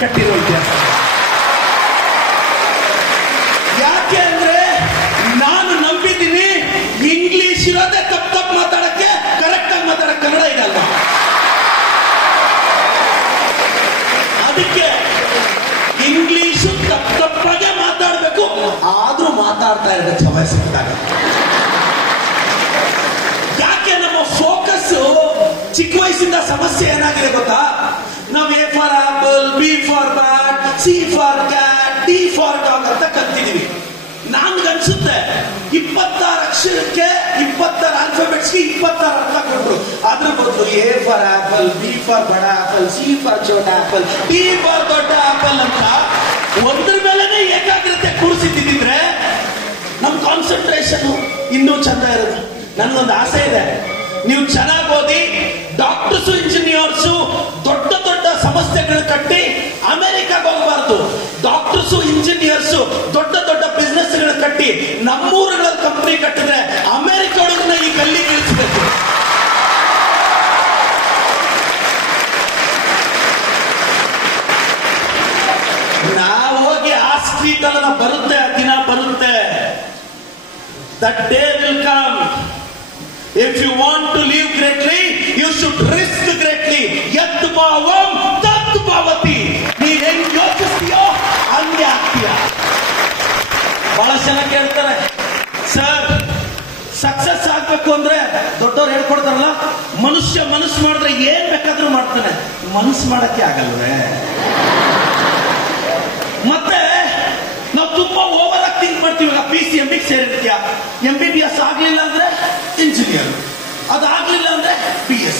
ಕಟ್ಟಿರೋ ಇತಿಹಾಸ. ಯಾಕೆ ಅಂದ್ರೆ ನಾನು ನಂಬಿದ್ದೀನಿ ಇಂಗ್ಲಿಷ್ ಇರೋದೇ ತಪ್ಪು ಮಾತಾಡಕ್ಕೆ, ಕರೆಕ್ಟ್ ಆಗಿ ಮಾತಾಡಕ್ಕೆ ಕನ್ನಡ ಇದಲ್ಲ. ಅದಕ್ಕೆ ಇಂಗ್ಲಿಷು ತಪ್ಪಾಗೆ ಮಾತಾಡ್ಬೇಕು, ಆದ್ರೂ ಮಾತಾಡ್ತಾ ಇರಬೇಕು ಸಮಯ ಸಿಕ್ಕಿದಾಗ. ಯಾಕೆ ನಮ್ಮ ಫೋಕಸ್ ಚಿಕ್ಕ ವಯಸ್ಸಿಂದ ಸಮಸ್ಯೆ ಏನಾಗಿದೆ ಗೊತ್ತಾ? ನಾವು A for apple, B for bat, C for cat, D for dog ಅಂತ ಕಲ್ತಿದೀವಿ. ನನ್ಗನ್ಸುತ್ತೆ 26 ಅಕ್ಷರಕ್ಕೆ 26 ಆಲ್ಫಾಬೆಟ್ಸ್ಗೆ 26 ಅರ್ಥ ಕೊಟ್ರು. ಅದ್ರ ಬದಲು A for apple, B for ಬಡ ಆಪಲ್, ಸಿ ಫಾರ್ ಚೋಟ ಆಪಲ್, ಡಿ ಫಾರ್ ದೊಡ್ಡ ಆಪಲ್ ಅಂತ ಒಂದ್ರ ಮೇಲೆನೆ ಏಕಾಗ್ರತೆ ಕೂರಿಸಿದ್ರೆ ನಮ್ ಕಾನ್ಸಂಟ್ರೇಷನ್ ಇನ್ನೂ ಚಂದ ಇರುತ್ತೆ. ನನ್ಗೊಂದು ಆಸೆ ಇದೆ, ನೀವು ಚೆನ್ನಾಗಿ ಓದಿ ಡಾಕ್ಟರ್ಸು ಇಂಜಿನಿಯರ್ಸು ದೊಡ್ಡ ದೊಡ್ಡ ಸಂಸ್ಥೆಗಳು ಕಟ್ಟಿ ಅಮೆರಿಕಾಗೆ ಹೋಗಬಾರ್ದು. ಡಾಕ್ಟರ್ಸು ಇಂಜಿನಿಯರ್ಸು ದೊಡ್ಡ ದೊಡ್ಡ ಬಿಸ್ನೆಸ್ ಗಳು ಕಟ್ಟಿ ನಮ್ಮೂರುಗಳ ಕಂಪನಿ ಕಟ್ಟಿದ್ರೆ ಅಮೆರಿಕ ಒಳಗನ್ನ ಈ ಗಲ್ಲಿ ನಿಲ್ಲಿಸಬೇಕು. ನಾವು ಹೋಗಿ ಆ ಸ್ಟ್ರೀಟ್ ಅಲ್ಲ ಬರುತ್ತೆ, ದಿನ ಬರುತ್ತೆ. That day will come. If you want to live greatly, you should risk greatly. Yat bhavam tat bhavati. ನೀನ್ ಹೆಂಗ್ ಯೋಚಿಸ್ತೀಯೋ ಹಂಗೆ ಆಗ್ತೀಯ. ಬಹಳ ಜನ ಕೇಳ್ತಾರೆ, ಸರ್ ಸಕ್ಸಸ್ ಆಗ್ಬೇಕು ಅಂದ್ರೆ ದೊಡ್ಡವ್ರು ಹೇಳ್ಕೊಡ್ತಾರಲ್ಲ, ಮನುಷ್ಯ ಮನಸ್ಸು ಮಾಡಿದ್ರೆ ಏನ್ ಬೇಕಾದ್ರೂ ಮಾಡ್ತಾನೆ. ಮನಸ್ಸು ಮಾಡಕ್ಕೆ ಆಗಲ್ವೇ? ಮತ್ತೆ ನಾವು ತುಂಬಾ ಓವರ್ ಆಗಿ ಥಿಂಕ್ ಮಾಡ್ತೀವಿ. PCMB ಸೇರಿರ್ತೀಯ, MBBS ಆಗ್ಲಿಲ್ಲ ಅಂದ್ರೆ ಇಂಜಿನಿಯರ್, ಅದಾಗ್ಲಿಲ್ಲ ಅಂದ್ರೆ BS,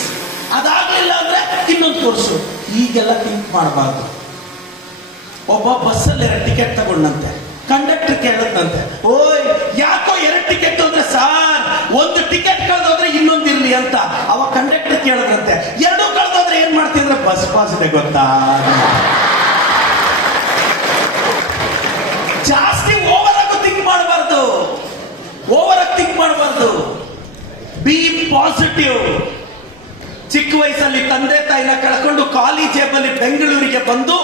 ಅದಾಗ್ಲಿಲ್ಲ ಅಂದ್ರೆ ಇನ್ನೊಂದು ಕೋರ್ಸು. ಈಗೆಲ್ಲ ಥಿಂಕ್ ಮಾಡಬಾರ್ದು. ಒಬ್ಬ ಬಸ್ಸಲ್ಲಿ 2 ಟಿಕೆಟ್ ತಗೊಂಡಂತೆ, ಕಂಡಕ್ಟರ್ ಕೇಳದಂತೆ, ಓಯ್ ಯಾಕೋ 2 ಟಿಕೆಟ್ ಅಂದ್ರೆ ಸಾರ್, ಒಂದು ಟಿಕೆಟ್ ಕಳೆದೋದ್ರೆ ಇನ್ನೊಂದಿರ್ಲಿ ಅಂತ. ಅವ ಕಂಡಕ್ಟರ್ ಕೇಳದಂತೆ, 2 ಕಳೆದೋದ್ರೆ ಏನ್ ಮಾಡ್ತಿದ್ರೆ ಬಸ್ ಪಾಸ್ ಇದೆ ಗೊತ್ತಾ? ಜಾಸ್ತಿ ಓವರ್ ಆಗಿ ಥಿಂಕ್ ಮಾಡಬಾರ್ದು, ಓವರ್ ಆಗಿ ಥಿಂಕ್ ಮಾಡಬಾರ್ದು. B positive. ಚಿಕ್ಕ ವಯಸ್ಸಲ್ಲಿ ತಂದೆ ತಾಯಿನ ಕಳ್ಕೊಂಡು ಖಾಲಿ ಜೇಬಲ್ಲಿ ಬೆಂಗಳೂರಿಗೆ ಬಂದು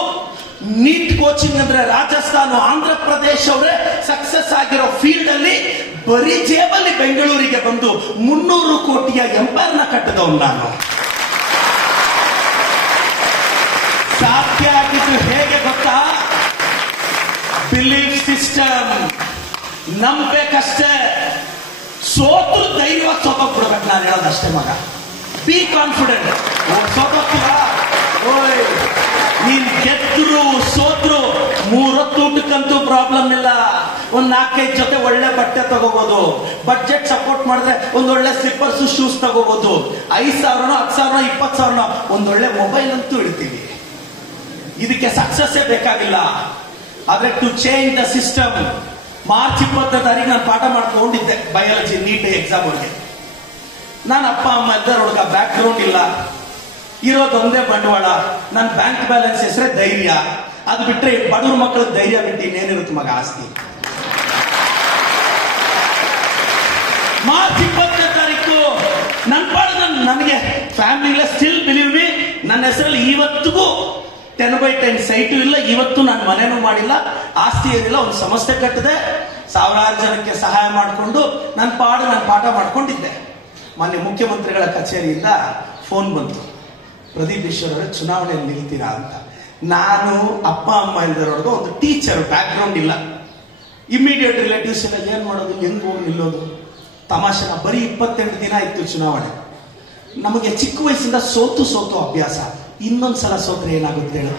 ನೀಟ್ ಕೋಚಿಂಗ್ ಅಂದ್ರೆ ರಾಜಸ್ಥಾನ, ಆಂಧ್ರ ಪ್ರದೇಶ ಅವರೇ ಸಕ್ಸಸ್ ಆಗಿರೋ ಫೀಲ್ಡ್ ಅಲ್ಲಿ ಬರೀ ಜೇಬಲ್ಲಿ ಬೆಂಗಳೂರಿಗೆ ಬಂದು 300 ಕೋಟಿಯ ಎಂಪೈರ್ ನ ಕಟ್ಟಿದವನು ನಾನು. ಸಾಧ್ಯ ಆಗಿದ್ದು ಹೇಗೆ ಗೊತ್ತಾ? Belief system. ನಂಬೇಕಷ್ಟೇ, ಸೋತ್ರು ಧೈರ್ಯವಾಗಿ ಸೋತೋಗ್ಬಿಡ್ಬೇಕು. ನಾನು ಹೇಳೋದಷ್ಟೇ ಮಗ. Be confident. ಸೋತೋಗ್ತೀವ, ಓಯ್ ನೀನ್ ಗೆದ್ರು ಸೋತ್ರು 3 ಹೊತ್ತು ಊಟಕ್ಕಂತೂ ಪ್ರಾಬ್ಲಮ್ ಇಲ್ಲ. ಒಂದ್ 4-5 ಜೊತೆ ಒಳ್ಳೆ ಬಟ್ಟೆ ತಗೋಬಹುದು. ಬಡ್ಜೆಟ್ ಸಪೋರ್ಟ್ ಮಾಡಿದ್ರೆ ಒಂದೊಳ್ಳೆ ಸ್ಲಿಪ್ಪರ್ಸ್, ಶೂಸ್ ತಗೋಬಹುದು. 5,000 10,000 20,000 ಒಂದೊಳ್ಳೆ ಮೊಬೈಲ್ ಅಂತೂ ಇಡ್ತೀವಿ. ಇದಕ್ಕೆ ಸಕ್ಸಸ್ ಬೇಕಾಗಿಲ್ಲ. ಆದ್ರೆ to change the system. March 20ನೇ ತಾರೀಕು ನಾನು ಪಾಠ ಮಾಡ್ಕೊಂಡಿದ್ದೆ ಬಯಾಲಜಿ ನೀಟ್ ಎಕ್ಸಾಮ್ ಅವ್ರಿಗೆ. ನಾನು ಅಪ್ಪ ಅಮ್ಮ ಇದ್ದಾರೆ, ಹುಡುಗ ಬ್ಯಾಕ್ ಗ್ರೌಂಡ್ ಇಲ್ಲ, ಇರೋದು ಒಂದೇ ಬಂಡವಾಳ. ನನ್ನ ಬ್ಯಾಂಕ್ ಬ್ಯಾಲೆನ್ಸ್ ಹೆಸರೇ ಧೈರ್ಯ. ಅದು ಬಿಟ್ರೆ ಬಡವ್ರ ಮಕ್ಕಳಿಗೆ ಧೈರ್ಯ ಬಿಟ್ಟು ಇನ್ನೇನಿರುತ್ತೆ ಮಗ ಆಸ್ತಿ. ಮಾರ್ಚ್ 20ನೇ ತಾರೀಕು ನನ್ನ ಪಾಡ ನನಗೆ ಫ್ಯಾಮಿಲಿ ಸ್ಟಿಲ್ ಬಿಲೀವ್ ಮೀ, ನನ್ನ ಹೆಸರಲ್ಲಿ ಇವತ್ತಿಗೂ 10/10 ಸೈಟು ಇಲ್ಲ. ಇವತ್ತು ನಾನು ಮನೆನೂ ಮಾಡಿಲ್ಲ, ಆಸ್ತಿ ಏನಿಲ್ಲ. ಒಂದು ಸಂಸ್ಥೆ ಕಟ್ಟಿದೆ, 1000 ಜನಕ್ಕೆ ಸಹಾಯ ಮಾಡಿಕೊಂಡು ನನ್ನ ಪಾಠ ಮಾಡ್ಕೊಂಡಿದ್ದೆ. ಮೊನ್ನೆ ಮುಖ್ಯಮಂತ್ರಿಗಳ ಕಚೇರಿಯಿಂದ ಫೋನ್ ಬಂತು, ಪ್ರದೀಪ್ ಈಶ್ವರ್ ಅವರೇ ಚುನಾವಣೆಯಲ್ಲಿ ನಿಲ್ತೀರಾ ಅಂತ. ನಾನು ಅಪ್ಪ ಅಮ್ಮ ಇಲ್ದಿರೋರ್ಗು ಒಂದು ಟೀಚರ್, ಬ್ಯಾಕ್ ಗ್ರೌಂಡ್ ಇಲ್ಲ. ಇಮಿಡಿಯೇಟ್ ರಿಲೇಟಿವ್ಸ್ ಎಲ್ಲ ಏನ್ ಮಾಡೋದು, ಹೆಂಗ್ ಹೋಗಿ ನಿಲ್ಲೋದು? ತಮಾಷೆನ ಬರೀ 28 ದಿನ ಇತ್ತು ಚುನಾವಣೆ. ನಮಗೆ ಚಿಕ್ಕ ವಯಸ್ಸಿಂದ ಸೋತು ಅಭ್ಯಾಸ. ಇನ್ನೊಂದ್ಸಲ ಸೋತ್ರೆ ಏನಾಗುತ್ತೆ ಹೇಳು?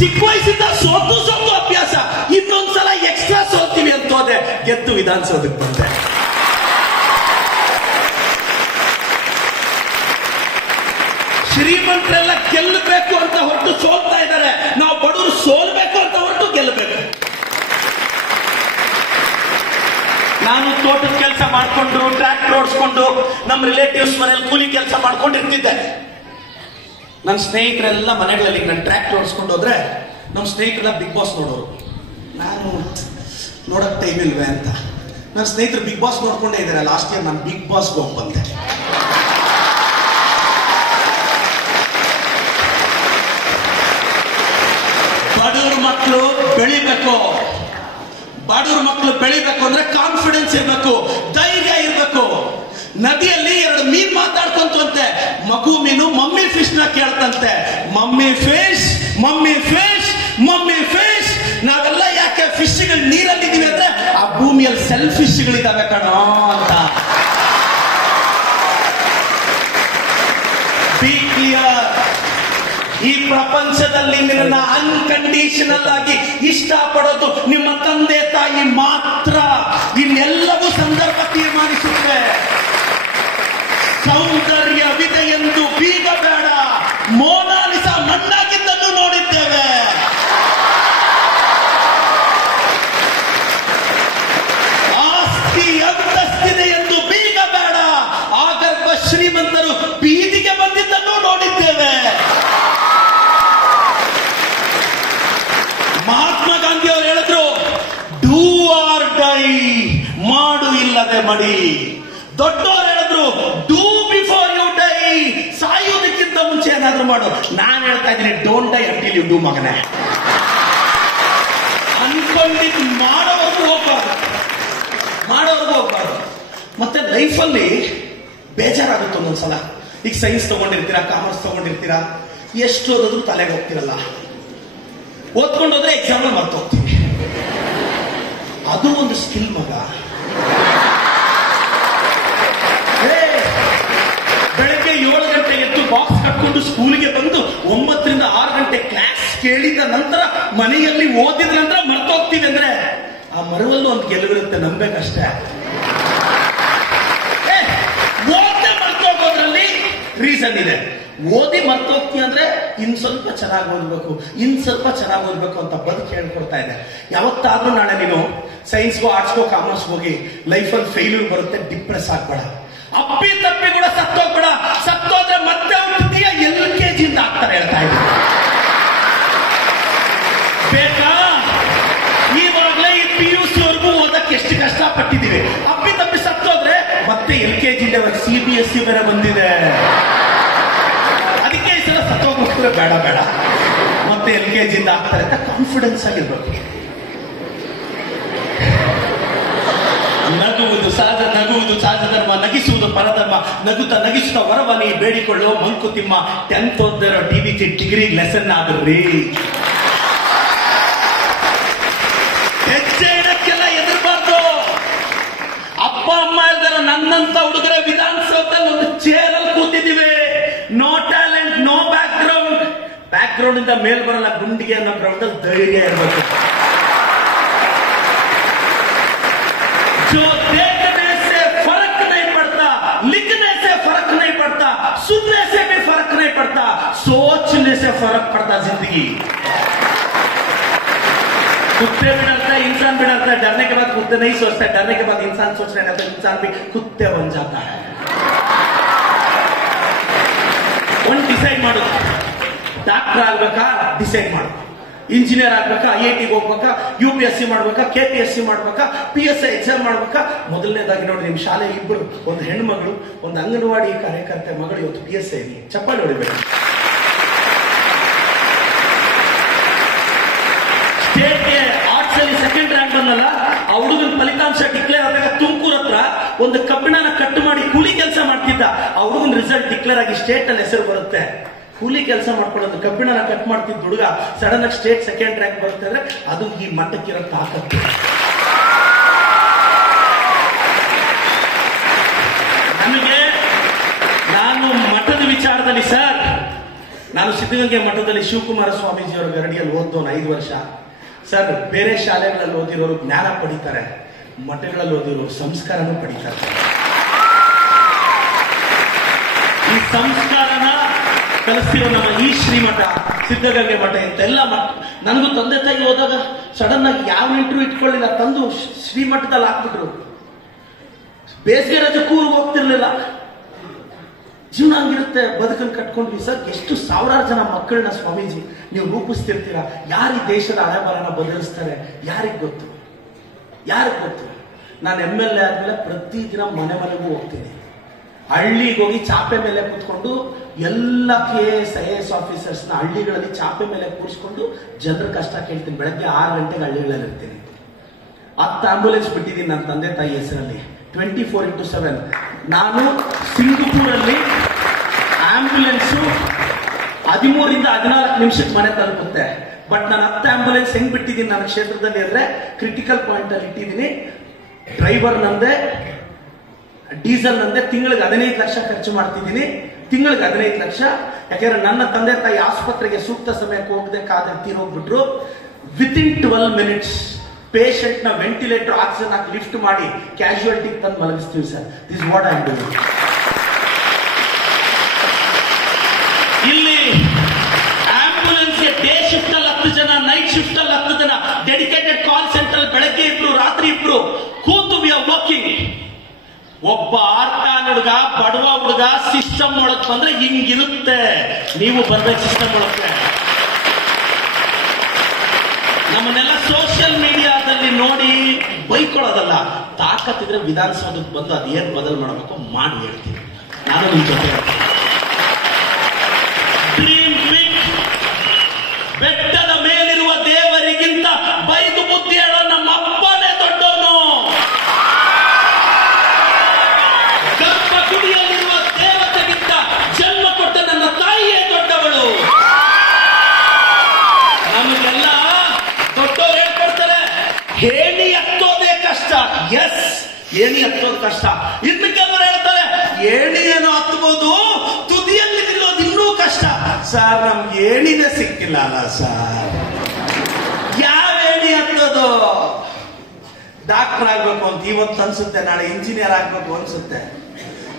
ಚಿಕ್ಕ ವಯಸ್ಸಿಂದ ಸೋತು ಅಭ್ಯಾಸ, ಇನ್ನೊಂದ್ಸಲ ಎಕ್ಸ್ಟ್ರಾ ಸೋತೀವಿ ಅಂತ ಹೋದೆ, ಗೆದ್ದು ವಿಧಾನಸೌಧಕ್ಕೆ ಬಂದೆ. ಶ್ರೀಮಂತರೆಲ್ಲ ಗೆಲ್ಲಬೇಕು ಅಂತ ಹೊರಟು ಸೋಲ್ತಾ ಇದ್ದಾರೆ. ನಾವು ಬಡವರು ಸೋಲ್ಬೇಕು ಅಂತ ಹೊರಟು ಗೆಲ್ಲಬೇಕು. ನಾನು ತೋಟದ ಕೆಲಸ ಮಾಡ್ಕೊಂಡು, ಟ್ರ್ಯಾಕ್ಟರ್ ಓಡಿಸ್ಕೊಂಡು, ನಮ್ಮ ರಿಲೇಟಿವ್ಸ್ ಮನೇಲಿ ಕೂಲಿ ಕೆಲಸ ಮಾಡ್ಕೊಂಡಿರ್ತಿದ್ದೆ. ನನ್ನ ಸ್ನೇಹಿತರೆಲ್ಲ ಮನೆಗಳಲ್ಲಿ ನನ್ನ ಟ್ರ್ಯಾಕ್ಟರ್ ಓಡಿಸ್ಕೊಂಡು ಹೋದ್ರೆ ನಮ್ಮ ಸ್ನೇಹಿತರೆಲ್ಲ ಬಿಗ್ ಬಾಸ್ ನೋಡೋರು. ನಾನು ನೋಡಕ್ ಟೈಮ್ ಇಲ್ವೇ ಅಂತ ನನ್ನ ಸ್ನೇಹಿತರು ಬಿಗ್ ಬಾಸ್ ನೋಡ್ಕೊಂಡೇ ಇದ್ದಾರೆ. ಲಾಸ್ಟ್ ಇಯರ್ ನಾನು ಬಿಗ್ ಬಾಸ್ಗೆ ಹೋಗಿ ಬಂದೆ. ಮಕ್ಕಳು ಬೆಳಿಬೇಕು. ಬಡವ್ರ ಮಕ್ಕಳು ಬೆಳಿಬೇಕು ಅಂದ್ರೆ ಕಾನ್ಫಿಡೆನ್ಸ್ ಇರ್ಬೇಕು, ಧೈರ್ಯ ಇರ್ಬೇಕು. ನದಿಯಲ್ಲಿ 2 ಮೀನ್ ಮಾತಾಡ್ಕೊಂತಂತೆ. ಮಗು ಮೀನು ಮಮ್ಮಿ ಫಿಶ್ ನ ಕೇಳ್ತಂತೆ, mummy fish mummy fish mummy fish. ನಾವೆಲ್ಲ ಯಾಕೆ ಫಿಶ್ಗಳು ನೀರಲ್ಲಿದ್ದೀವಿ ಅಂದ್ರೆ ಆ ಭೂಮಿಯಲ್ಲಿ ಸೆಲ್ಫಿಶ್ಗಳಿದಾವೆ ಕಣೋ ಅಂತ. B clear. ಈ ಪ್ರಪಂಚದಲ್ಲಿ ನಿನ್ನ ಅನ್ಕಂಡೀಷನಲ್ ಆಗಿ ಇಷ್ಟಪಡೋದು ನಿಮ್ಮ ತಂದೆ ತಾಯಿ ಮಾತ್ರ. ಇನ್ನೆಲ್ಲವೂ ಸಂದರ್ಭ ತೀರ್ಮಾನಿಸುತ್ತವೆ. ಸೌಂದರ್ಯವಿದೆ ಎಂದು ಬೀಗ ಬೇಡ. ಮೋನಾಲಿಸಾ ಮಣ್ಣಾಗಿದ್ದನ್ನು ನೋಡಿದ್ದೇವೆ. ಆಸ್ತಿ ಅಂತಸ್ತಿದೆ ಎಂದು ಬೀಗ ಬೇಡ. ಆಗರ್ಭ ಶ್ರೀಮಂತರು ಬೀದಿಗೆ ಬಂದಿದ್ದನ್ನು ನೋಡಿದ್ದೇವೆ. ಮಹಾತ್ಮ ಗಾಂಧಿ ಅವರು ಹೇಳಿದ್ರು, ಡೂ ಆರ್ ಡೈ, ಮಾಡು ಇಲ್ಲದೆ ಮಡಿ. ದೊಡ್ಡವರು ಹೇಳಿದ್ರು, ಡೂ ಬಿಫೋರ್ ಯು ಡೈ, ಸಾಯುವುದಕ್ಕಿಂತ ಮುಂಚೆ ಏನಾದ್ರೂ ಮಾಡು. ನಾನು ಹೇಳ್ತಾ ಇದ್ದೀನಿ, don't die until you do ಮಗನೇ. ಅನ್ಕೊಂಡಿದ್ದು ಮಾಡೋವರೆಗೂ ಹೋಗ್ಬಾರ್ದು. ಮತ್ತೆ ಲೈಫಲ್ಲಿ ಬೇಜಾರಾಗುತ್ತೆ ಒಂದೊಂದ್ಸಲ. ಈಗ ಸೈನ್ಸ್ ತಗೊಂಡಿರ್ತೀರಾ, ಕಾಮರ್ಸ್ ತಗೊಂಡಿರ್ತೀರಾ, ಎಷ್ಟು ಓದಿದ್ರು ತಲೆಗೆ ಹೋಗ್ತಿರಲ್ಲ. ಓದ್ಕೊಂಡು ಹೋದ್ರೆ ಎಕ್ಸಾಮ್ ಮರ್ತು ಹೋಗ್ತೀವಿ. ಅದು ಒಂದು ಸ್ಕಿಲ್ ಮಗ. ಬೆಳಗ್ಗೆ 7 ಗಂಟೆಗೆ ಎದ್ದು ಬಾಕ್ಸ್ ಕಟ್ಕೊಂಡು ಸ್ಕೂಲ್ಗೆ ಬಂದು 9 ರಿಂದ 6 ಗಂಟೆ ಕ್ಲಾಸ್ ಕೇಳಿದ ನಂತರ ಮನೆಯಲ್ಲಿ ಓದಿದ ನಂತರ ಮರ್ತೋಗ್ತೀವಿ ಅಂದ್ರೆ ಆ ಮರವಲ್ಲೂ ಒಂದು ಗೆಲುವಿರುತ್ತೆ, ನಂಬೇಕಷ್ಟೇ. ಓದ್ದೆ ಮರ್ತೋಗೋದ್ರಲ್ಲಿ ರೀಸನ್ ಇದೆ. ಓದಿ ಮರ್ತೋಗ್ತಿ ಅಂದ್ರೆ ಇನ್ ಸ್ವಲ್ಪ ಚೆನ್ನಾಗಿ ಓದ್ಬೇಕು ಅಂತ ಬದುಕು ಹೇಳ್ಕೊಡ್ತಾ ಇದೆ. ಯಾವತ್ತಾದ್ರೂ ನಾಳೆ ನೀನು ಸೈನ್ಸ್ಗೋ ಆರ್ಟ್ಸ್ಗೋ ಕಾಮರ್ಸ್ ಹೋಗಿ ಲೈಫಲ್ಲಿ ಫೇಲ್ಯೂರ್ ಬರುತ್ತೆ, ಡಿಪ್ರೆಸ್ ಆಗ್ಬೇಡ. ಅಪ್ಪಿ ತಪ್ಪಿ ಕೂಡ ಸತ್ತೋಗ್ಬೇಡ. ಸತ್ತೋದ್ರೆ ಮತ್ತೆ ಹುಟ್ಟಿದೀಯ, LKG ಇಂದ ಆಗ್ತಾರೆ ಹೇಳ್ತಾ ಇದ್ದೀನಿ. ಬೇಕಾ? ಇವಾಗಲೇ ಈ PUC ವರೆಗೂ ಓದಕ್ಕೆ ಎಷ್ಟು ಕಷ್ಟಪಟ್ಟಿದ್ದೀವಿ. ಅಪ್ಪಿ ತಪ್ಪಿ ಸತ್ತೋದ್ರೆ ಮತ್ತೆ LKG ಇಂದ CBSE ಬೇರೆ ಬಂದಿದೆ. ಅದಕ್ಕೆ ಈ ಸಲ ಸತ್ತೋಗ್ಬಿಟ್ರೆ ಬೇಡ, ಮತ್ತೆ LKG ಇಂದ ಆಗ್ತಾರೆ ಅಂತ ಕಾನ್ಫಿಡೆನ್ಸ್ ಆಗಿರ್ಬೇಕು. ನಗುವುದು ಸಹಜ ಧರ್ಮ, ನಗಿಸುವುದು ಪರಧರ್ಮ. ನಗಿಸುತ್ತ ವರವನಿ ಬೇಡಿಕೊಳ್ಳೋ ಮಂಕುತಿಮ್ಮ. 10th ಓದಿರೋ TVC ಡಿಗ್ರಿ ಲೆಸನ್ ಆದ್ರಿ. ಹೆಜ್ಜೆ ಇಡಕ್ಕೆಲ್ಲ ಎದುರ್ಬಾರ್ದು. ಅಪ್ಪ ಅಮ್ಮ ಇಲ್ದಾರ ನನ್ನಂತ ಹುಡುಗರ ವಿಧಾನಸೌಧದಲ್ಲಿ ಒಂದು ಚೇರಲ್ಲಿ ಕೂತಿದ್ದೀವಿ. ನೋ ಟ್ಯಾಲೆಂಟ್, ನೋ ಬ್ಯಾಕ್ಗ್ರೌಂಡ್ ಇಂದ ಮೇಲ್ ಬರಲ್ಲ. ಗುಂಡಿಗೆ ಅನ್ನೋ ಗ್ರೌಂಡಲ್ಲಿ ಧೈರ್ಯ ಇರಬೇಕು. जो देखने से फर्क नहीं पड़ता, लिखने से फर्क नहीं पड़ता, सुनने से भी फर्क नहीं पड़ता, सोचने से फर्क पड़ता जिंदगी. कुत्ते भी डरता है, इंसान भी डरता है. डरने के बाद कुत्ते नहीं सोचता, डरने के बाद इंसान सोच रहे हैं, तो इंसान भी कुत्ते बन जाता है. ಒಂದು ಡಿಸೈಡ್ ಮಾಡೋದು, ಡಾಕ್ಟರ್ ಆಗ್ಬೇಕಾ ಡಿಸೈಡ್ ಮಾಡು. ಇಂಜಿನಿಯರ್ ಆಗ್ಬೇಕಾ, IIT ಹೋಗ್ಬೇಕಾ, UPSC ಮಾಡ್ಬೇಕಾ, KPSC ಮಾಡ್ಬೇಕಾ, PSI ಎಕ್ಸಾಮ್ ಮಾಡ್ಬೇಕಾ. ಮೊದಲನೇದಾಗಿ ನೋಡಿ, ನಿಮ್ ಶಾಲೆ ಇಬ್ಬರು, ಒಂದು ಹೆಣ್ಮಗಳು, ಒಂದು ಅಂಗನವಾಡಿ ಕಾರ್ಯಕರ್ತೆ ಮಗಳು ಇವತ್ತು PSI ಚಪ್ಪಾಳೆ ಹೊಡಿಬೇಕು. ಸ್ಟೇಟ್ಗೆ ಆರ್ಟ್ಸ್ ಅಲ್ಲಿ 2nd ರ್ಯಾಂಕ್ ಬಂದಲ್ಲ, ಆ ಹುಡುಗನ ಫಲಿತಾಂಶ ಡಿಕ್ಲೇರ್ ಆದಾಗ ತುಮಕೂರು ಹತ್ರ ಒಂದು ಕಬ್ಬಿಣನ ಕಟ್ ಮಾಡಿ ಕೂಲಿ ಕೆಲಸ ಮಾಡ್ತಿದ್ದ. ಆ ಹುಡುಗನ ರಿಸಲ್ಟ್ ಡಿಕ್ಲೇರ್ ಆಗಿ ಸ್ಟೇಟ್ ಅಲ್ಲಿ ಹೆಸರು ಬರುತ್ತೆ. ಕೂಲಿ ಕೆಲಸ ಮಾಡ್ಕೊಳ್ಳೋದು, ಕಬ್ಬಿಣನ ಕಟ್ ಮಾಡ್ತಿದ್ದ ಹುಡುಗ ಸಡನ್ ಆಗಿ ಸ್ಟೇಟ್ 2nd ರ್ಯಾಂಕ್ ಬರುತ್ತೆ ಅಂದ್ರೆ ಅದು ಈ ಮಟ್ಟಕ್ಕಿರೋ ತಾಕತ್ತು. ನಮಗೆ ನಾನು ಮಠದ ವಿಚಾರದಲ್ಲಿ ಸರ್, ನಾನು ಸಿದ್ಧಗಂಗೆ ಮಠದಲ್ಲಿ ಶಿವಕುಮಾರ ಸ್ವಾಮೀಜಿಯವರ ಗರಡಿಯಲ್ಲಿ ಓದ್ದವನು 5 ವರ್ಷ. ಸರ್, ಬೇರೆ ಶಾಲೆಗಳಲ್ಲಿ ಓದಿರೋರು ಜ್ಞಾನ ಪಡಿತಾರೆ, ಮಠಗಳಲ್ಲಿ ಓದಿರೋರು ಸಂಸ್ಕಾರನೂ ಪಡಿತಾರೆ. ಈ ಸಂಸ್ಕಾರನ ಕಲಿಸ್ತಿರೋ ನಮ್ಮ ಈ ಶ್ರೀಮಠ, ಸಿದ್ಧಗಂಗೆ ಮಠ ಇಂತೆಲ್ಲ ಮಠ. ನನಗೂ ತಂದೆ ತಾಯಿ ಹೋದಾಗ ಸಡನ್ ಆಗಿ ಯಾವ ಇಂಟರ್ವ್ಯೂ ಇಟ್ಕೊಳ್ಳಿಲ್ಲ, ತಂದು ಶ್ರೀಮಠದಲ್ಲಿ ಹಾಕ್ಬಿಟ್ರು. ಬೇಸಿಗೆ ರಜೆ ಕೂರ್ಗ್ ಹೋಗ್ತಿರ್ಲಿಲ್ಲ. ಜೀವನ ಹಂಗಿರುತ್ತೆ, ಬದುಕನ್ನು ಕಟ್ಕೊಂಡ್ವಿ ಸರ್. ಎಷ್ಟು ಸಾವಿರಾರು ಜನ ಮಕ್ಕಳನ್ನ ಸ್ವಾಮೀಜಿ ನೀವು ರೂಪಿಸ್ತಿರ್ತೀರಾ. ಯಾರು ಈ ದೇಶದ ಹಣೆಬರನ ಬದಲಿಸ್ತಾರೆ ಯಾರಿಗ್ ಗೊತ್ತು? ನಾನು MLA ಆದ್ಮೇಲೆ ಪ್ರತಿದಿನ ಮನೆಗೂ ಹೋಗ್ತೀನಿ. ಹಳ್ಳಿಗೆ ಹೋಗಿ ಚಾಪೆ ಮೇಲೆ ಕೂತ್ಕೊಂಡು ಎಲ್ಲ KS IAS ಆಫೀಸರ್ಸ್ನ ಹಳ್ಳಿಗಳಲ್ಲಿ ಚಾಪೆ ಮೇಲೆ ಕೂರಿಸ್ಕೊಂಡು ಜನರ ಕಷ್ಟ ಕೇಳ್ತೀನಿ. ಬೆಳಗ್ಗೆ 6 ಗಂಟೆಗೆ ಹಳ್ಳಿಗಳಲ್ಲಿ ಇರ್ತೀನಿ. 10 ಆಂಬ್ಯುಲೆನ್ಸ್ ಬಿಟ್ಟಿದ್ದೀನಿ ನನ್ನ ತಂದೆ ತಾಯಿ ಹೆಸರಲ್ಲಿ 24x7. ನಾನು ಸಿಂಗಪೂರಲ್ಲಿ ಆಂಬ್ಯುಲೆನ್ಸು 13ರಿಂದ 14 ನಿಮಿಷಕ್ಕೆ ಮನೆ ತಲುಪುತ್ತೆ. ಬಟ್ ನಾನು 10 ಆಂಬ್ಯುಲೆನ್ಸ್ ಹೆಂಗ್ ಬಿಟ್ಟಿದ್ದೀನಿ ನನ್ನ ಕ್ಷೇತ್ರದಲ್ಲಿ ಅಂದ್ರೆ ಕ್ರಿಟಿಕಲ್ ಪಾಯಿಂಟ್ ಅಲ್ಲಿ ಇಟ್ಟಿದ್ದೀನಿ. ಡ್ರೈವರ್ ನಂದೆ, ಡೀಸೆಲ್ ನಂದೆ. ತಿಂಗಳಿಗೆ 15 ಲಕ್ಷ ಖರ್ಚು ಮಾಡ್ತಿದ್ದೀನಿ. ತಿಂಗಳಿಗೆ 15 ಲಕ್ಷ. ಯಾಕೆಂದ್ರೆ ನನ್ನ ತಂದೆ ತಾಯಿ ಆಸ್ಪತ್ರೆಗೆ ಸೂಕ್ತ ಸಮಯಕ್ಕೆ ಹೋಗದೆ ಕಾದ್ರೆ ತೀರೋಗ್ಬಿಟ್ರು. ವಿತಿನ್ 12 ಮಿನಿಟ್ಸ್ ಪೇಷಂಟ್ ನ ವೆಂಟಿಲೇಟರ್ ಆಕ್ಸಿಜನ್ ಹಾಕಿ ಲಿಫ್ಟ್ ಮಾಡಿ ಕ್ಯಾಶುಯಾಲಿಟಿ ತಂದು ಮಲಗಿಸ್ತೀವಿ sir. This what I am doing. ಇಲ್ಲಿ ಆಂಬ್ಯುಲೆನ್ಸ್ಗೆ ಡೇ ಶಿಫ್ಟ್ ಅಲ್ಲಿ 10 ಜನ, ನೈಟ್ ಶಿಫ್ಟ್ ಅಲ್ಲಿ 10 ಜನ, ಡೆಡಿಕೇಟೆಡ್ ಕಾಲ್ ಸೆಂಟರ್ ಬೆಳಗ್ಗೆ ಇಬ್ರು, ರಾತ್ರಿ ಇಬ್ರು ಕೂತು ವಿ ಆರ್ ವರ್ಕಿಂಗ್. ಒಬ್ಬ ಆರ್ಕಾನ್ ಹುಡುಗ, ಬಡವ ಹುಡುಗ ಸಿಸ್ಟಮ್ ಒಳಗ್ ಬಂದ್ರೆ ಹಿಂಗಿರುತ್ತೆ. ನೀವು ಬರ್ಬೇಕು ಸಿಸ್ಟಮ್ ಒಳಗೆ. ನಮ್ಮನ್ನೆಲ್ಲ ಸೋಷಿಯಲ್ ಮೀಡಿಯಾದಲ್ಲಿ ನೋಡಿ ಬೈಕೊಳ್ಳೋದಲ್ಲ. ತಾಕತ್ತಿದ್ರೆ ವಿಧಾನಸೌಧಕ್ಕೆ ಬಂದು ಅದೇನ್ ಬದಲು ಮಾಡಬೇಕು ಮಾಡಿ ಹೇಳ್ತೀನಿ. ನಾನು ನಿಮ್ ಜೊತೆ ಡ್ರೀಮ್ ಬಿಗ್. ಬೆಟ್ಟದ ಮೇಲಿರುವ ದೇವರಿಗಿಂತ ಬೈದು ಬುದ್ಧಿ ಹೇಳೋ ನಮ್ಮ ಅಪ್ಪನೇ ದೊಡ್ಡವನು. ಗರ್ಭ ಗುಡಿಯಲ್ಲಿರುವ ದೇವತೆಗಿಂತ ಜನ್ಮ ಕೊಟ್ಟ ನನ್ನ ತಾಯಿಯೇ ದೊಡ್ಡವಳು. ನಮಗೆಲ್ಲ ದೊಡ್ಡವ್ರು ಹೇಳ್ಕೊಡ್ತಾರೆ ಏಣಿ ಹತ್ತೋದೇ ಕಷ್ಟ. ಎಸ್, ಏಣಿ ಹತ್ತೋದು ಕಷ್ಟ. ಇನ್ನು ಕೆಲವರು ಹೇಳ್ತಾರೆ ಏಣಿಯನ್ನು ಹತ್ತಬಹುದು, ತುದಿಯಲ್ಲಿ ನಿಲ್ಲೋದು ಇನ್ನೂ ಕಷ್ಟ. ಸರ್ ನಮ್ಗೆ ಏಣಿನೇ ಸಿಕ್ಕಿಲ್ಲ ಅಲ್ಲ ಸರ್. ಯಾವ ಏಣಿ ಹತ್ತೋದು? ಡಾಕ್ಟರ್ ಆಗ್ಬೇಕು ಅಂತ ಇವತ್ತು ಅನ್ಸುತ್ತೆ, ನಾಳೆ ಇಂಜಿನಿಯರ್ ಆಗ್ಬೇಕು ಅನ್ಸುತ್ತೆ.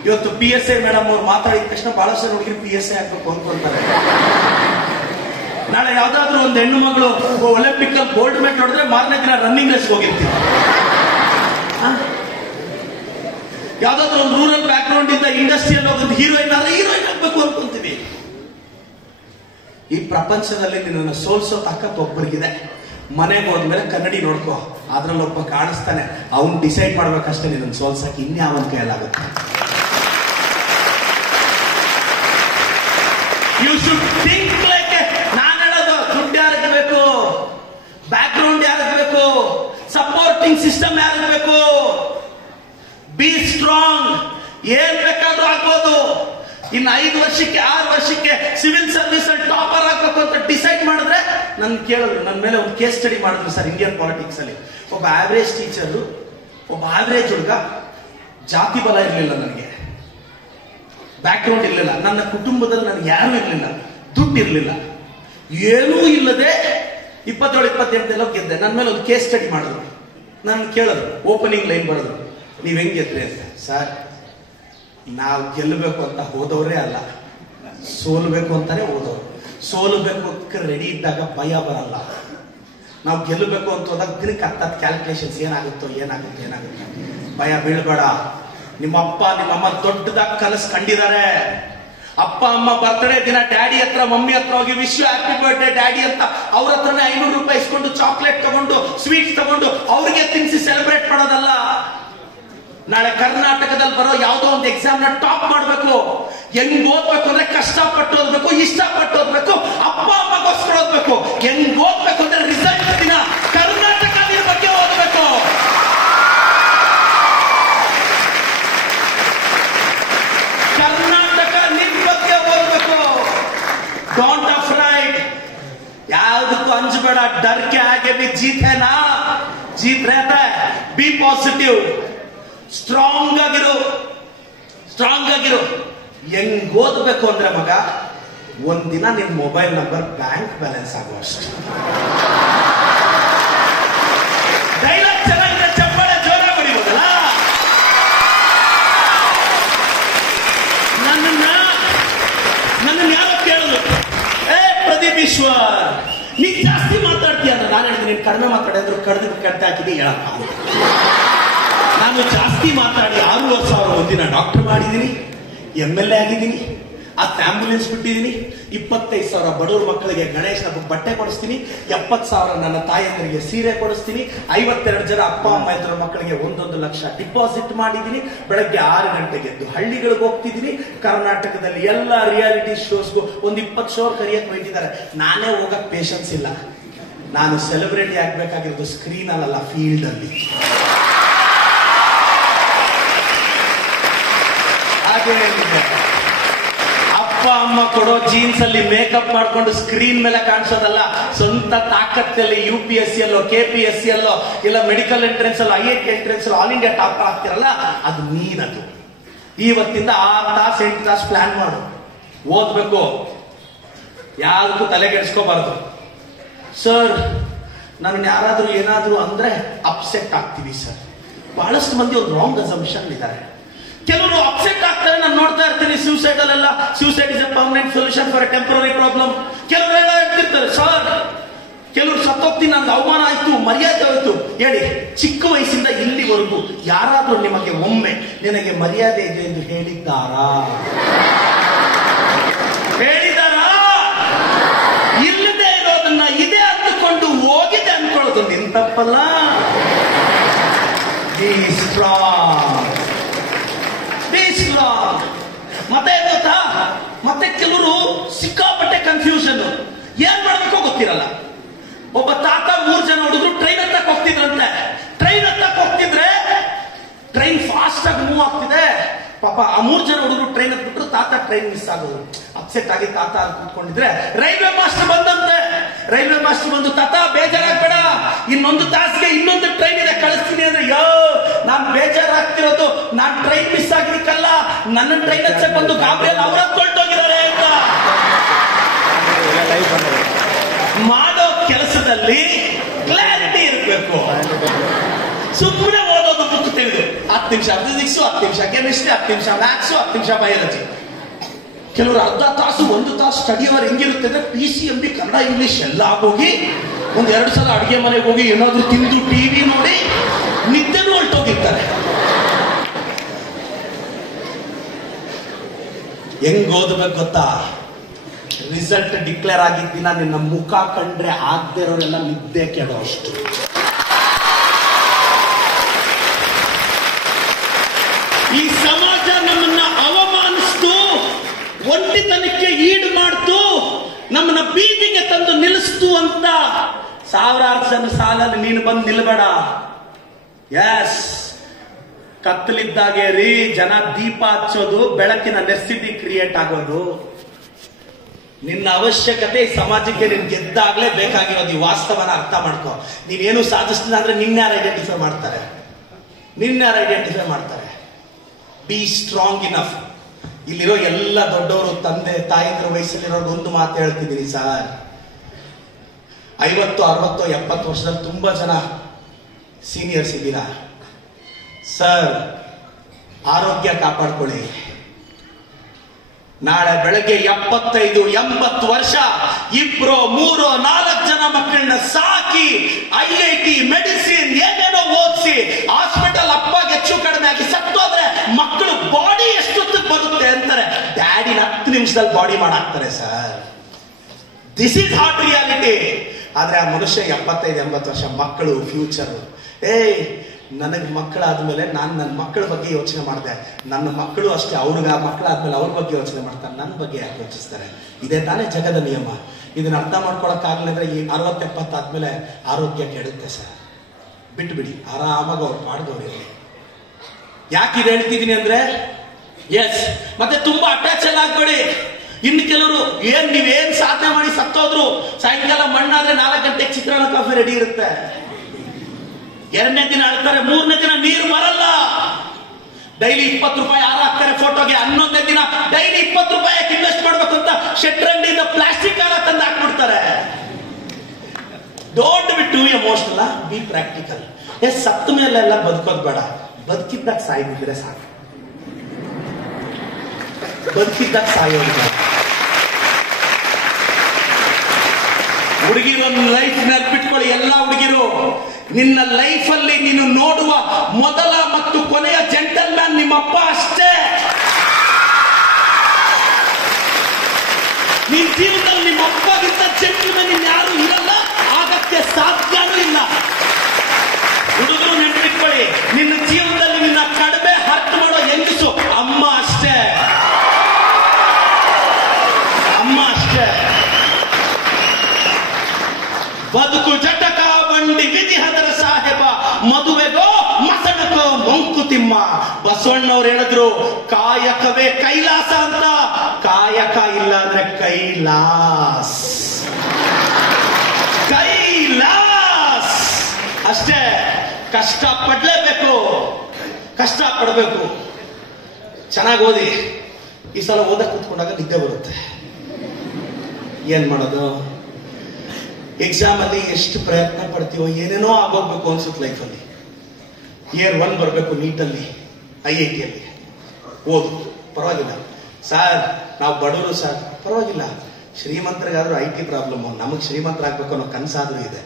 ಇವತ್ತು PSI ಮೇಡಮ್ ಅವ್ರು ಮಾತಾಡಿದ ತಕ್ಷಣ ಬಹಳಷ್ಟು ಹುಡುಗಿರು PSI ಆಗ್ಬೇಕು ಅನ್ಕೊಂತಾರೆ. ನಾಳೆ ಯಾವ್ದಾದ್ರು ಒಂದು ಹೆಣ್ಣು ಮಗಳು ಒಲಿಂಪಿಕ್ ಅಲ್ಲಿ ಗೋಲ್ಡ್ ಮೆಡಲ್ ನೋಡಿದ್ರೆ ಮಾರನೇ ದಿನ ರನ್ನಿಂಗ್ ರೇಸ್ ಹೋಗಿರ್ತೀವಿ. ಯಾವ್ದಾದ್ರು ಒಂದು ರೂರಲ್ ಬ್ಯಾಕ್ ಗ್ರೌಂಡ್ ಇಂದ ಇಂಡಸ್ಟ್ರಿಯಲ್ ಹೋಗೋದು ಹೀರೋಯಿನ್ ಆದ್ರೆ ಹೀರೋಯಿನ್ ಆಗ್ಬೇಕು ಅನ್ಕೊಂತೀವಿ. ಈ ಪ್ರಪಂಚದಲ್ಲಿ ನಿನ್ನನ್ನು ಸೋಲ್ಸೋ ತಾಕತ್ ಒಬ್ಬರಿಗಿದೆ. ಮನೆಗೆ ಹೋದ್ಮೇಲೆ ಕನ್ನಡಿ ನೋಡ್ಕೋ, ಅದ್ರಲ್ಲಿ ಒಬ್ಬ ಕಾಣಿಸ್ತಾನೆ, ಅವ್ನು ಡಿಸೈಡ್ ಮಾಡ್ಬೇಕಷ್ಟೇ ನಿನ್ನನ್ನು ಸೋಲ್ಸಕ್ಕೆ. ಇನ್ಯಾವನ ಕೈಯಲ್ಲಾಗುತ್ತೆ? You should think like. ನಾನು ಹೇಳೋದು ದುಡ್ಡು ಯಾರಿಗೆ ಬೇಕು, ಬ್ಯಾಕ್ ಗ್ರೌಂಡ್ ಯಾರಿಗೆ ಬೇಕು, ಸಪೋರ್ಟಿಂಗ್ ಸಿಸ್ಟಮ್ ಯಾರಿಗೆ ಬೇಕು. Be strong. ಏನ್ ಬೇಕಾದ್ರೂ ಆಗ್ಬೋದು. ಇನ್ನು 5 ವರ್ಷಕ್ಕೆ 6 ವರ್ಷಕ್ಕೆ ಸಿವಿಲ್ ಸರ್ವಿಸ್ ಅಲ್ಲಿ ಟಾಪರ್ ಆಗ್ಬೇಕು ಅಂತ ಡಿಸೈಡ್ ಮಾಡಿದ್ರೆ ನನ್ ಕೇಳಿದ್ರು, ನನ್ನ ಮೇಲೆ ಒಂದು ಕೇಸ್ ಸ್ಟಡಿ ಮಾಡಿದ್ರು ಸರ್ ಇಂಡಿಯನ್ ಪಾಲಿಟಿಕ್ಸ್ ಅಲ್ಲಿ. ಒಬ್ಬ ಆವರೇಜ್ ಟೀಚರ್, ಒಬ್ಬ ಆವರೇಜ್ ಹುಡುಗ, ಜಾತಿ ಬಲ ಇರಲಿಲ್ಲ, ನನಗೆ ಬ್ಯಾಕ್ ಗ್ರೌಂಡ್ ಇರಲಿಲ್ಲ, ನನ್ನ ಕುಟುಂಬದಲ್ಲಿ ನನಗೆ ಯಾರು ಇರಲಿಲ್ಲ, ದುಡ್ಡು ಇರಲಿಲ್ಲ, ಏನೂ ಇಲ್ಲದೆ 27-28 ಗೆದ್ದೆ. ನನ್ನ ಮೇಲೆ ಒಂದು ಕೇಸ್ ಸ್ಟಡಿ ಮಾಡಿದ್ರು. ನಾನು ಕೇಳಿದ್ರು, ಓಪನಿಂಗ್ ಲೈನ್ ಬರೋದು, ನೀವ್ ಹೆಂಗ್ ಗೆದ್ರಿ ಅಂತ. ಸರ್ ನಾವು ಗೆಲ್ಲಬೇಕು ಅಂತ ಹೋದವರೇ ಅಲ್ಲ, ಸೋಲ್ಬೇಕು ಅಂತಾನೆ ಹೋದವರು. ಸೋಲಬೇಕು ಅಂತ ರೆಡಿ ಇದ್ದಾಗ ಭಯ ಬರಲ್ಲ. ನಾವು ಗೆಲ್ಲಬೇಕು ಅಂತ ಹೋದಾಗ ದಿನಕ್ಕೆ 10 ಕ್ಯಾಲ್ಕುಲೇಷನ್ಸ್, ಏನಾಗುತ್ತೋ ಭಯ ಬೀಳ್ಬೇಡ. ನಿಮ್ಮ ಅಪ್ಪ ನಿಮ್ಮ ಅಮ್ಮ ದೊಡ್ಡದಾಗಿ ಕನಸು ಕಂಡಿದ್ದಾರೆ. ಅಪ್ಪ ಅಮ್ಮ ಬರ್ತ್ಡೇ ದಿನ ಡ್ಯಾಡಿ ಹತ್ರ ಮಮ್ಮಿ ಹತ್ರ ಹೋಗಿ wish you happy birthday daddy ಅಂತ ಅವ್ರ ಹತ್ರನೇ 500 ರೂಪಾಯಿ ಇಸ್ಕೊಂಡು ಚಾಕ್ಲೇಟ್ ತಗೊಂಡು ಸ್ವೀಟ್ಸ್ ತಗೊಂಡು ಅವ್ರಿಗೆ ತಿನ್ಸಿ ಸೆಲೆಬ್ರೇಟ್ ಮಾಡೋದಲ್ಲ. ನಾಳೆ ಕರ್ನಾಟಕದಲ್ಲಿ ಬರೋ ಯಾವುದೋ ಒಂದು ಎಕ್ಸಾಮ್ ನ ಟಾಪ್ ಮಾಡಬೇಕು. ಹೆಂಗ್ ಓದ್ಬೇಕು ಅಂದ್ರೆ ಕಷ್ಟಪಟ್ಟು ಓದ್ಬೇಕು, ಇಷ್ಟಪಟ್ಟು ಓದ್ಬೇಕು, ಅಪ್ಪ ಅಮ್ಮಗೋಸ್ಕರ ಓದ್ಬೇಕು. ಹೆಂಗ್ ಓದ್ಬೇಕು ಅಂದ್ರೆ ರಿಸಲ್ಟ್ ದಿನ ಕರ್ನಾಟಕ ಬಗ್ಗೆ ಓದ್ಬೇಕು. ಕರ್ನಾಟಕ ನಿಮ್ ಬಗ್ಗೆ ಓದ್ಬೇಕು. Don't afraid. ಯಾವುದಕ್ಕೂ ಅಂಜಬೇಡ. ಡರ್ ಕೆ ಆಗೆ ಭಿ ಜೀತ್ ಹೈ ನಾ, ಜೀತ್ रहता है. B positive. ಸ್ಟ್ರಾಂಗ್ ಆಗಿರು. ಹೆಂಗ್ ಓದ್ಬೇಕು ಅಂದ್ರೆ ಮಗ, ಒಂದಿನ ನಿಮ್ ಮೊಬೈಲ್ ನಂಬರ್ ಬ್ಯಾಂಕ್ ಬ್ಯಾಲೆನ್ಸ್ ಆಗುವಷ್ಟು. ಡೈಲಾಗ್ ಚೆನ್ನಾಗಿದೆ, ಚಪ್ಪಾಳೆ ಜೋರ ಬರೀಬೋದಲ್ಲ. ನನ್ನನ್ನು ಯಾರೋ ಕೇಳಿದ್ರು, ಪ್ರದೀಪ್ ಈಶ್ವರ್ ನೀನ್ ಜಾಸ್ತಿ ಮಾತಾಡ್ತೀಯ. ನಾನು ಹೇಳಿದ್ರೆ ನೀನ್ ಕಡಿಮೆ ಮಾತಾಡಿದ್ರು ಕಡ್ದು ಹಾಕಿದೆ ಹೇಳಪ್ಪ. ನಾನು ಜಾಸ್ತಿ ಮಾತಾಡಿ 6,000 ಒಂದಿನ ಡಾಕ್ಟರ್ ಮಾಡಿದ್ದೀನಿ, MLA ಆಗಿದ್ದೀನಿ, ಆ ಆಂಬುಲೆನ್ಸ್ ಬಿಟ್ಟಿದ್ದೀನಿ, 25,000 ಬಡವ್ರ ಮಕ್ಕಳಿಗೆ ಗಣೇಶ ಹಬ್ಬಕ್ಕೆ ಬಟ್ಟೆ ಕೊಡಿಸ್ತೀನಿ, 70,000 ನನ್ನ ತಾಯಂದರಿಗೆ ಸೀರೆ ಕೊಡಿಸ್ತೀನಿ, 52 ಜನ ಅಪ್ಪ ಅಮ್ಮ ಇದ್ರ ಮಕ್ಕಳಿಗೆ 1 ಲಕ್ಷ ಡಿಪಾಸಿಟ್ ಮಾಡಿದ್ದೀನಿ. ಬೆಳಗ್ಗೆ 6 ಗಂಟೆಗೆ ಎದ್ದು ಹಳ್ಳಿಗಳಿಗೆ ಹೋಗ್ತಿದ್ದೀನಿ. ಕರ್ನಾಟಕದಲ್ಲಿ ಎಲ್ಲ ರಿಯಾಲಿಟಿ ಶೋಸ್ಗೂ ಒಂದು 20 ಶೋ ಕರಿಯಕ್ ಹೋಗಿದ್ದಾರೆ. ನಾನೇ ಹೋಗಕ್ ಪೇಷನ್ಸ್ ಇಲ್ಲ. ನಾನು ಸೆಲೆಬ್ರಿಟಿ ಆಗ್ಬೇಕಾಗಿರೋದು ಸ್ಕ್ರೀನ್ ಅಲ್ಲ, ಫೀಲ್ಡ್ ಅಲ್ಲಿ. ಹಾಗೆ ಅಪ್ಪ ಅಮ್ಮ ಕೊಡೋ ಜೀನ್ಸ್ ಅಲ್ಲಿ ಮೇಕಪ್ ಮಾಡ್ಕೊಂಡು ಸ್ಕ್ರೀನ್ ಮೇಲೆ ಕಾಣಿಸೋದಲ್ಲ, ಸ್ವಂತ ತಾಕತ್ತಲ್ಲಿ UPSC ಅಲ್ಲೋ KPSC ಅಲ್ಲೋ ಇಲ್ಲ ಮೆಡಿಕಲ್ ಎಂಟ್ರೆನ್ಸ್ ಅಲ್ಲೋ IIT ಎಂಟ್ರೆನ್ಸ್ ಅಲ್ಲೋ ಆಲ್ ಇಂಡಿಯಾ ಟಾಪ್ ಆಗ್ತಿರಲ್ಲ, ಅದು ನೀನದು. ಇವತ್ತಿಂದ 6 ತಾಸು 8 ತಾಸು ಪ್ಲಾನ್ ಮಾಡು. ಓದ್ಬೇಕು, ಯಾವ್ದಕ್ಕೂ ತಲೆಗೆಡಿಸ್ಕೋಬಾರ್ದು. ಸರ್ ನನ್ನ ಯಾರಾದ್ರೂ ಏನಾದ್ರೂ ಅಂದ್ರೆ ಅಪ್ಸೆಟ್ ಆಗ್ತೀವಿ ಸರ್. ಬಹಳಷ್ಟು ಮಂದಿ ಒಂದು ರಾಂಗ್ ಅಸಂಪ್ಷನ್ ಇದ್ದಾರೆ. ಕೆಲವರು ಅಪ್ಸೆಟ್ ಆಗ್ತಾರೆ, ನಾನು ನೋಡ್ತಾ ಇರ್ತೀನಿ ಸೂಸೈಡ್ ಅಲ್ಲೆಲ್ಲ, suicide is A permanent solution for A temporary problem. ಕೆಲವರು ಹೇಳ್ತಿರ್ತಾರೆ ಸರ್, ಕೆಲವರು ಸತ್ತೋಗ್ತೀನಿ, ನನ್ಗೆ ಅವಮಾನ ಆಯ್ತು, ಮರ್ಯಾದೆ ಹೋಯ್ತು. ಹೇಳಿ, ಚಿಕ್ಕ ವಯಸ್ಸಿಂದ ಇಲ್ಲಿವರೆಗೂ ಯಾರಾದ್ರೂ ನಿಮಗೆ ಒಮ್ಮೆ ನಿನಗೆ ಮರ್ಯಾದೆ ಇದೆ ಎಂದು ಹೇಳಿದ್ದಾರಾ? ಇಲ್ಲದೆ ಇರೋದನ್ನ ಇದೆ ಅಂದುಕೊಂಡು ಹೋಗಿದೆ ಅನ್ಕೊಳ್ಳೋದು ನಿನ್ ತಪ್ಪಲ್ಲ. Be strong. ಮತ್ತೆ ಗೊತ್ತಾ, ಮತ್ತೆ ಕೆಲವರು ಸಿಕ್ಕಾಪಟ್ಟೆ ಕನ್ಫ್ಯೂಷನ್, ಏನ್ ಮಾಡ್ಬೇಕೋ ಗೊತ್ತಿರಲ್ಲ. ಒಬ್ಬ ತಾತ 3 ಜನ ಹುಡುಗರು ಟ್ರೈನ್ ಹತ್ತಕ್ಕೆ ಹೋಗ್ತಿದ್ರಂತೆ. ಟ್ರೈನ್ ಹತ್ತಕ್ಕೆ ಹೋಗ್ತಿದ್ರೆ ಟ್ರೈನ್ ಫಾಸ್ಟ್ ಆಗಿ ಮೂವ್ ಆಗ್ತಿದೆ. ಪಾಪ ಆ 3 ಜನ ಹುಡುಗರು ಟ್ರೈನ್ ಹತ್ಬಿಟ್ರು, ತಾತ ಟ್ರೈನ್ ಮಿಸ್ ಆಗೋದು. ಅಪ್ಸೆಟ್ ಆಗಿ ತಾತ ಅಲ್ಲಿ ಕೂತ್ಕೊಂಡಿದ್ರೆ ರೈಲ್ವೆ ಮಾಸ್ಟರ್ ಬಂದಂತೆ. ರೈಲ್ವೆ ಮಾಸ್ಟರ್ ಬಂದು, ತಾತ ಬೇಜಾರಾಗ್ಬೇಡ, ಇನ್ನೊಂದು ತಾಸಿಗೆ ಇನ್ನೊಂದು ಟ್ರೈನ್ ಇದೆ, ಕಳಿಸ್ತೀನಿ ಅಂದ್ರೆ, ಯೋ ನಾನ್ ಬೇಜಾರಾಗ್ತಿರೋದು ನಾನ್ ಟ್ರೈನ್ ಮಿಸ್ ಆಗಿರ್ಕಲ್ಲ, ನನ್ನ ಟ್ರೈನ್ ಹಚ್ಚಕ್ ಬಂದು ಗಾಬರಿಯಲ್ಲಿ ಅವ್ರ ಹೊರಟೋಗಿದ್ದಾರೆ ಅಂತ. ಮಾಡೋ ಕೆಲಸದಲ್ಲಿ ಕ್ಲಾರಿಟಿ ಇರಬೇಕು. ಸುಮ್ಮನೆ ಓದೋದು ಬುಕ್ ತಿಳಿದು 10 ನಿಮಿಷ ಫಿಸಿಕ್ಸ್, 10 ನಿಮಿಷ ಕೆಮಿಸ್ಟ್ರಿ, 10 ನಿಮಿಷ ಮ್ಯಾಥ್ಸ್, 10 ನಿಮಿಷ ಬಯಾಲಜಿ. ಕೆಲವರು ಅರ್ಧ ತಾಸು 1 ತಾಸು ಸ್ಟಡಿ ಅವರ್ ಹೆಂಗಿರುತ್ತೆ ಅಂದ್ರೆ PCMB ಕನ್ನಡ ಇಂಗ್ಲಿಷ್ ಎಲ್ಲ ಆಗೋಗಿ 1-2 ಸಲ ಅಡಿಗೆ ಮನೆಗೆ ಹೋಗಿ ಏನಾದ್ರು ತಿಂದು ಟಿವಿ ನೋಡಿ ನಿದ್ದೆನೂ ಹೊರಟೋಗಿರ್ತಾರೆ. ಹೆಂಗ್ ಓದ್ಬೇಕು ಗೊತ್ತಾ? ರಿಸಲ್ಟ್ ಡಿಕ್ಲೇರ್ ಆಗಿದ್ದ ದಿನ ನಿನ್ನ ಮುಖ ಕಂಡ್ರೆ ಆಗದೆ ಇರೋರೆಲ್ಲ ನಿದ್ದೆ ಕೆಡೋ ಅಷ್ಟು. ಈ ಸಮಾಜ ನಮ್ಮನ್ನ ಅವಮಾನಿಸ್ತು, ಒಂಟಿತನಕ್ಕೆ ಈಡು ಮಾಡ್ತು, ನಮ್ಮನ್ನ ಬೀದಿಗೆ ತಂದು ನಿಲ್ಲಿಸ್ತು ಅಂತ ಸಾವಿರಾರು ಜನ ಸಾಲಲ್ಲಿ ನೀನು ಬಂದು ನಿಲ್ಬೇಡ. ಎಸ್, ಕತ್ತಲಿದ್ದಾಗೆ ರೀ ಜನ ದೀಪ ಹಚ್ಚೋದು, ಬೆಳಕಿನ ನೆಸಿಟಿ ಕ್ರಿಯೇಟ್ ಆಗೋದು. ನಿನ್ನ ಅವಶ್ಯಕತೆ ಈ ಸಮಾಜಕ್ಕೆ ನೀನ್ ಗೆದ್ದಾಗ್ಲೇ ಬೇಕಾಗಿರೋದು. ಈ ವಾಸ್ತವನ ಅರ್ಥ ಮಾಡ್ಕೋ. ನೀನೇನು ಸಾಧಿಸ್ತಿಲ್ಲ ಅಂದ್ರೆ ನಿನ್ಯಾರು ಐಡೆಂಟಿಫೈ ಮಾಡ್ತಾರೆ? Be strong enough. ಇಲ್ಲಿರೋ ಎಲ್ಲ ದೊಡ್ಡವರು, ತಂದೆ ತಾಯಿದ್ರ ವಯಸ್ಸಲ್ಲಿರೋರು ಒಂದು ಮಾತು ಹೇಳ್ತಿದ್ದೀನಿ ಸರ್. 50, 60, 70 ವರ್ಷದಲ್ಲಿ ತುಂಬಾ ಜನ ಸೀನಿಯರ್ಸ್ ಇದ್ದೀರಾ ಸರ್. ಆರೋಗ್ಯ ಕಾಪಾಡ್ಕೊಳ್ಳಿ. ನಾಳೆ ಬೆಳಗ್ಗೆ 75, 80 ವರ್ಷ 2, 3, 4 ಜನ ಮಕ್ಕಳನ್ನ ಸಾಕಿ IIT ಮೆಡಿಸಿನ್ ಏನೇನೋ ಓದಿಸಿ ಹಾಸ್ಪಿಟಲ್ ಅಪ್ಪಾಗೆ ಹೆಚ್ಚು ಕಡಿಮೆ ಆಗಿ ಸತ್ತೋದ್ರೆ ಮಕ್ಕಳು ಬಾಡಿ ಎಷ್ಟೊತ್ತಿಗೆ ಬರುತ್ತೆ ಅಂತಾರೆ. ಡ್ಯಾಡಿನ 10 ನಿಮಿಷದಲ್ಲಿ ಬಾಡಿ ಮಾಡಾಕ್ತಾರೆ sir. This is hot reality. ಆದ್ರೆ ಆ ಮನುಷ್ಯ 75, 80 ವರ್ಷ ಮಕ್ಕಳು ಫ್ಯೂಚರ್. ನನಗೆ ಮಕ್ಕಳಾದ್ಮೇಲೆ ನಾನು ನನ್ನ ಮಕ್ಕಳ ಬಗ್ಗೆ ಯೋಚನೆ ಮಾಡಿದೆ. ನನ್ನ ಮಕ್ಕಳು ಅಷ್ಟೇ, ಅವ್ರಿಗೆ ಆ ಮಕ್ಕಳಾದ್ಮೇಲೆ ಅವ್ರ ಬಗ್ಗೆ ಯೋಚನೆ ಮಾಡ್ತಾರೆ, ನನ್ನ ಬಗ್ಗೆ ಯಾಕೆ ಯೋಚಿಸ್ತಾರೆ? ಇದೇ ತಾನೇ ಜಗದ ನಿಯಮ. ಇದನ್ನ ಅರ್ಥ ಮಾಡ್ಕೊಳಕ್ಕಾಗಲಿಲ್ಲ ಅಂದ್ರೆ ಈ 60, 70 ಆದ್ಮೇಲೆ ಆರೋಗ್ಯ ಕೆಡುತ್ತೆ ಸರ್. ಬಿಟ್ಬಿಡಿ, ಆರಾಮಾಗಿ ಅವ್ರು ಪಾಡ್ದವ್ರು. ಯಾಕೆ ಇದು ಹೇಳ್ತಿದ್ದೀನಿ ಅಂದ್ರೆ, ಎಸ್, ಮತ್ತೆ ತುಂಬಾ ಅಟ್ಯಾಚ್ ಎಲ್ಲ ಆಗ್ಬೇಡಿ. ಇನ್ನು ಕೆಲವರು ನೀವೇನ್ ಸಾಧನೆ ಮಾಡಿ ಸತ್ತೋದ್ರು, ಸಾಯಂಕಾಲ ಮಣ್ಣಾದ್ರೆ 4 ಗಂಟೆಗೆ ಚಿತ್ರಾನ್ನ ಕಾಫಿ ರೆಡಿ ಇರುತ್ತೆ. 2ನೇ ದಿನ ಅಳ್ತಾರೆ, 3ನೇ ದಿನ ನೀರು ಬರಲ್ಲ. ಡೈಲಿ 20 ರೂಪಾಯಿ ಯಾರು ಹಾಕ್ತಾರೆ ಫೋಟೋಗೆ. 11ನೇ ದಿನ ಡೈಲಿ 20 ರೂಪಾಯಿ ಇನ್ವೆಸ್ಟ್ ಮಾಡ್ಬೇಕು ಅಂತ ಶೆಟ್ರಂಡಿಯಿಂದ ಪ್ಲಾಸ್ಟಿಕ್ ಹಾರ ತಂದು ಹಾಕ್ಬಿಡ್ತಾರೆ. Don't be too emotional, be practical. ಸತ್ತ ಮೇಲೆಲ್ಲ ಬದುಕೋದ್ ಬೇಡ, ಬದುಕಿದ್ದಾಗ ಸಾಯ್ದಿದ್ರೆ ಸಾಕು. ಬದುಕಿದ್ದಾಗ ಸಾಯೋದು ಬೇಡ. ಹುಡುಗಿರು ಲೈಫ್ ನೆನಪಿಟ್ಕೊಳ್ಳಿ. ಎಲ್ಲ ಹುಡುಗಿರು, ನಿನ್ನ ಲೈಫ್ ಅಲ್ಲಿ ನೀನು ನೋಡುವ ಮೊದಲ ಮತ್ತು ಕೊನೆಯ ಜೆಂಟಲ್ಮ್ಯಾನ್ ನಿಮ್ಮಪ್ಪ ಅಷ್ಟೇ. ನಿನ್ ಜೀವನದಲ್ಲಿ ನಿಮ್ಮ ಅಪ್ಪಗಿಂತ ಜೆಂಟ್ಲ್ಮನ್ ಇನ್ಯಾರು ಇರಲ್ಲ, ಆಗಕ್ಕೆ ಸಾಧ್ಯನೂ ಇಲ್ಲ. ಹುಡುಗರು ನೆನಪಿಟ್ಕೊಳ್ಳಿ, ನಿನ್ನ ಜೀವನದಲ್ಲಿ ನಿನ್ನ ಕಡಿಮೆ ಹರ್ಟ್ ಮಾಡೋ ಹೆಂಗಸು ಅಮ್ಮ ಅಷ್ಟೇ, ಅಮ್ಮ ಅಷ್ಟೇ. ಬದುಕು ಜಟಕ ಬಂಡಿ ವಿಧಿ ಹದರ ಸಾಹೇಬ, ಮದುವೆಗೋ ಮಸಣಕೋ ಮಂಕುತಿಮ್ಮ. ಬಸವಣ್ಣವ್ರು ಹೇಳಿದ್ರು ಕಾಯಕವೇ ಕೈಲಾಸ ಅಂತ. ಕಾಯಕ ಇಲ್ಲ ಅಂದ್ರೆ ಕೈಲಾಸ್, ಕೈಲಾಸ್ ಅಷ್ಟೇ. ಕಷ್ಟ ಪಡ್ಲೇಬೇಕು, ಕಷ್ಟ ಪಡಬೇಕು. ಚೆನ್ನಾಗಿ ಓದಿ. ಈ ಸಲ ಓದಕ್ಕೆ ಕೂತ್ಕೊಂಡಾಗ ನಿದ್ದೆ ಬರುತ್ತೆ. ಏನ್ ಮಾಡೋದು? ಎಕ್ಸಾಮ್ ಅಲ್ಲಿ ಎಷ್ಟು ಪ್ರಯತ್ನ ಪಡ್ತೀವೋ, ಏನೇನೋ ಆಗೋಗ್ಬೇಕು ಅನ್ಸುತ್ತೆ ಲೈಫಲ್ಲಿ. ಇಯರ್ 1 ಬರಬೇಕು ನೀಟಲ್ಲಿ, IIT ಅಲ್ಲಿ ಓದು, ಪರವಾಗಿಲ್ಲ. ಸರ್ ನಾವು ಬಡವರು ಸರ್, ಪರವಾಗಿಲ್ಲ. ಶ್ರೀಮಂತರಿಗಾದ್ರೂ IT ಪ್ರಾಬ್ಲಮ್, ನಮಗೆ ಶ್ರೀಮಂತರಾಗಬೇಕು ಅನ್ನೋ ಕನಸಾದ್ರೂ ಇದೆ.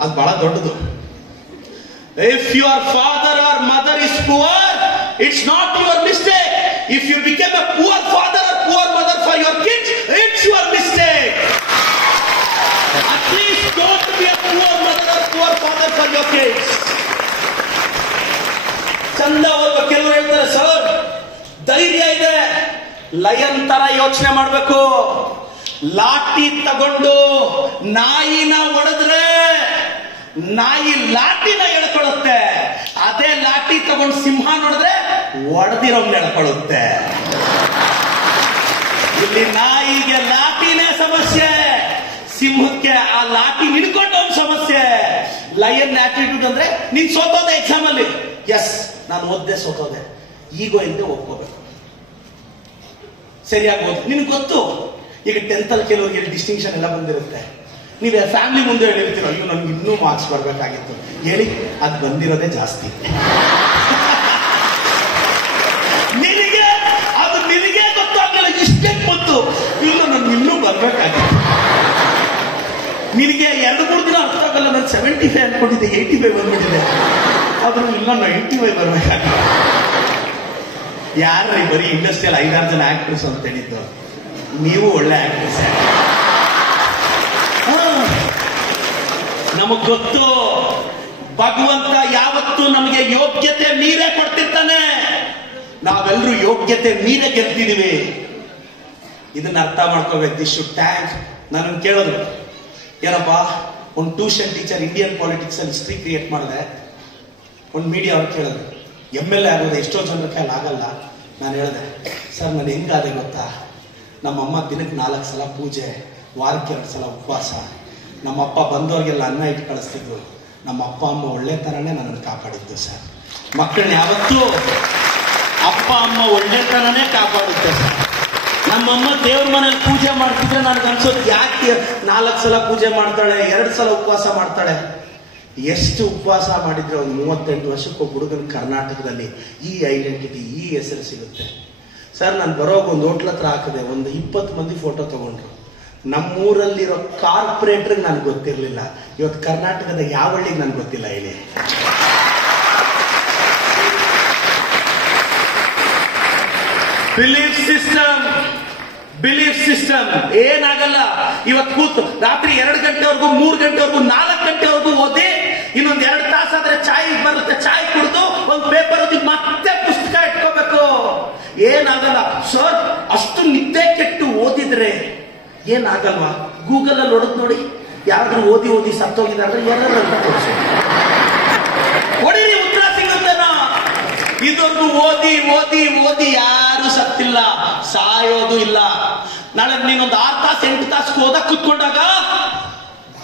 ಅದು ಬಹಳ ದೊಡ್ಡದು. If your father or mother is poor, it's not your mistake. If you become a poor father or poor mother for your kids, it's your mistake. At least don't be a poor mother or poor father for your kids. ಚಂದ ಓದ್ಬೇಕು. ಕೆಲವರು ಹೇಳ್ತಾರೆ sir ಧೈರ್ಯ ಇದೆ, lion ತರ ಯೋಚನೆ ಮಾಡ್ಬೇಕು. ಲಾಠಿ ತಗೊಂಡು ನಾಯಿನ ಹೊಡೆದ್ರೆ ನಾಯಿ ಲಾಠಿನ ಎಳ್ಕೊಳ್ಳುತ್ತೆ, ಅದೇ ಲಾಠಿ ತಗೊಂಡು ಸಿಂಹ ನೋಡಿದ್ರೆ ಒಡೆದಿರೋಂಗ್ ಎಳ್ಕೊಳ್ಳುತ್ತೆ. ಇಲ್ಲಿ ನಾಯಿಗೆ ಲಾಠಿನೇ ಸಮಸ್ಯೆ, ಸಿಂಹಕ್ಕೆ ಆ ಲಾಠಿ ಹಿಡ್ಕೊಂಡು ಒಂದು ಸಮಸ್ಯೆ. ಲಯನ್ ಆಟಿಟ್ಯೂಡ್ ಅಂದ್ರೆ ನೀನ್ ಸೋತೋದೆ ಎಕ್ಸಾಮ್ ಅಲ್ಲಿ, ಎಸ್ ನಾನು ಓದ್ದೆ ಸೋತೋದೆ, ಈಗೋ ಇಲ್ಲದೆ ಒಪ್ಕೋಬೇಕು. ಸರಿಯಾಗಿ ಓದ್. ನಿನ್ಗೆ ಗೊತ್ತು ಈಗ 10th ಅಲ್ಲಿ ಕೆಲವರಿಗೆ ಡಿಸ್ಟಿಂಕ್ಷನ್ ಎಲ್ಲ ಬಂದಿರುತ್ತೆ. ನೀವೇ ಫ್ಯಾಮಿಲಿ ಮುಂದೆ ಹೇಳಿರ್ತೀರ, ಅಯ್ಯೋ ನನ್ಗೆ ಇನ್ನೂ ಮಾರ್ಕ್ಸ್ ಬರ್ಬೇಕಾಗಿತ್ತು ಹೇಳಿ, ಅದು ಬಂದಿರೋದೇ ಜಾಸ್ತಿ. ನಿನಗೆ ಅದು ನಿನಗೆ ಗೊತ್ತಾಗಲ್ಲ, ಇಷ್ಟೇ ಗೊತ್ತು, ಇನ್ನು ನನ್ಗೆ ಇನ್ನೂ ಬರ್ಬೇಕಾಗಿತ್ತು. ನಿನಗೆ 2-3 ದಿನ ಅರ್ಥ ಆಗಲ್ಲ, ನಾನು 75 ಅನ್ಕೊಂಡಿದ್ದೆ, 85 ಬಂದ್ಬಿಟ್ಟಿದೆ, ಆದ್ರೂ ಇಲ್ಲ 95 ಬರ್ಬೇಕಾಗಿತ್ತು. ಯಾರ್ರೀ ಬರೀ ಇಂಡಸ್ಟ್ರಿಯಲ್ 5-6 ಜನ ಆಕ್ಟ್ರೆಸ್ ಅಂತ ಹೇಳಿದ್ದು? ನೀವು ಒಳ್ಳೆ ಆಕ್ಟ್ರೆಸ್. ನಮಗ್ ಗೊತ್ತು ಭಗವಂತ ಯಾವತ್ತೂ ನಮಗೆ ಯೋಗ್ಯತೆ ಮೀರೇ ಕೊಡ್ತಿರ್ತಾನೆ. ನಾವೆಲ್ಲರೂ ಯೋಗ್ಯತೆ ಮೀರೇ ಗೆಲ್ತಿದೀವಿ. ಇದನ್ನ ಅರ್ಥ ಮಾಡ್ಕೋಬೇಕು. This should tank. ನಾನು ಕೇಳೋದು ಏನಪ್ಪಾ, ಒಂದು ಟ್ಯೂಷನ್ ಟೀಚರ್ ಇಂಡಿಯನ್ ಪಾಲಿಟಿಕ್ಸ್ ಅಲ್ಲಿ ಹಿಸ್ಟ್ರಿ ಕ್ರಿಯೇಟ್ ಮಾಡಿದೆ. ಒಂದು ಮೀಡಿಯಾ ಅವ್ರು ಕೇಳಿದ್ರು MLA ಆಗೋದು ಎಷ್ಟೋ ಜನರ ಕೈಲಿ ಆಗಲ್ಲ. ನಾನು ಹೇಳಿದೆ ಸರ್ ನಾನು ಹೆಂಗಾದೆ ಗೊತ್ತಾ, ನಮ್ಮಮ್ಮ ದಿನಕ್ಕೆ 4 ಸಲ ಪೂಜೆ, ವಾರಕ್ಕೆ 2 ಸಲ ಉಪವಾಸ, ನಮ್ಮಪ್ಪ ಬಂದವ್ರಿಗೆಲ್ಲ ಅನ್ನ ಇಟ್ಟು ಕಳಿಸ್ತಿದ್ರು. ನಮ್ಮ ಅಪ್ಪ ಅಮ್ಮ ಒಳ್ಳೆ ತರನೇ ನನ್ನನ್ನು ಕಾಪಾಡಿದ್ದು ಸರ್. ಮಕ್ಕಳನ್ನ ಯಾವತ್ತೂ ಅಪ್ಪ ಅಮ್ಮ ಒಳ್ಳೆ ತರನೇ ಕಾಪಾಡುತ್ತೆ ಸರ್. ನಮ್ಮಮ್ಮ ದೇವ್ರ ಮನೇಲಿ ಪೂಜೆ ಮಾಡ್ತಿದ್ರೆ ನನಗೆ ಅನ್ಸೋದು ಯಾಕೆ 4 ಸಲ ಪೂಜೆ ಮಾಡ್ತಾಳೆ, 2 ಸಲ ಉಪವಾಸ ಮಾಡ್ತಾಳೆ. ಎಷ್ಟು ಉಪವಾಸ ಮಾಡಿದ್ರೆ ಒಂದು 38 ವರ್ಷಕ್ಕೆ ಒಬ್ಬ ಹುಡುಗನ ಕರ್ನಾಟಕದಲ್ಲಿ ಈ ಐಡೆಂಟಿಟಿ, ಈ ಹೆಸರು ಸಿಗುತ್ತೆ ಸರ್. ನಾನು ಬರೋವಾಗ ಒಂದು ಹೋಟ್ಲ ಹತ್ರ ಹಾಕಿದೆ, ಒಂದು 20 ಮಂದಿ ಫೋಟೋ ತಗೊಂಡ್ರು. ನಮ್ಮೂರಲ್ಲಿರೋ ಕಾರ್ಪೊರೇಟ್ರಿಗೆ ನನ್ಗೆ ಗೊತ್ತಿರ್ಲಿಲ್ಲ. ಇವತ್ತು ಕರ್ನಾಟಕದ ಯಾವ ಹಳ್ಳಿಗೆ ನನ್ಗೆ ಗೊತ್ತಿಲ್ಲ ಹೇಳಿ. ಬಿಲೀಫ್ ಸಿಸ್ಟಮ್ ಏನಾಗಲ್ಲ. ಇವತ್ತು ಕೂತು ರಾತ್ರಿ 2 ಗಂಟೆವರೆಗೂ, 3 ಗಂಟೆವರೆಗೂ, 4 ಗಂಟೆವರೆಗೂ ಓದಿ, ಇನ್ನೊಂದು 2 ತಾಸಾದ್ರೆ ಚಾಯ್ ಬರುತ್ತೆ, ಚಾಯ್ ಕುಡಿದು ಒಂದು ಪೇಪರ್ ಓದಿ ಮತ್ತೆ ಪುಸ್ತಕ ಇಟ್ಕೋಬೇಕು. ಏನಾಗಲ್ಲ ಸರ್. ಅಷ್ಟು ನಿದ್ದೆ ಕೆಟ್ಟು ಓದಿದ್ರೆ ಏನಾಗಲ್ವಾ? ಗೂಗಲ್ ಅಲ್ಲಿ ಹೊಡೆದ್ ನೋಡಿ, ಯಾರಾದ್ರೂ ಓದಿ ಸತ್ತೋಗಿದಾದ್ರೆ ಏನಾದ್ರು ಅಂತ ತೋರಿಸಿ ಹೊಡೀರಿ, ಉತ್ತರ ಸಿಗುತ್ತೇನೋ. ಇದೊಂದು ಓದಿ ಯಾರು ಸತ್ತಿಲ್ಲ, ಸಾಯೋದು ಇಲ್ಲ. ನಾಳೆ ನೀನೊಂದು 6 ತಾಸು 8 ತಾಸು ಓದಕ್ ಕೂತ್ಕೊಂಡಾಗ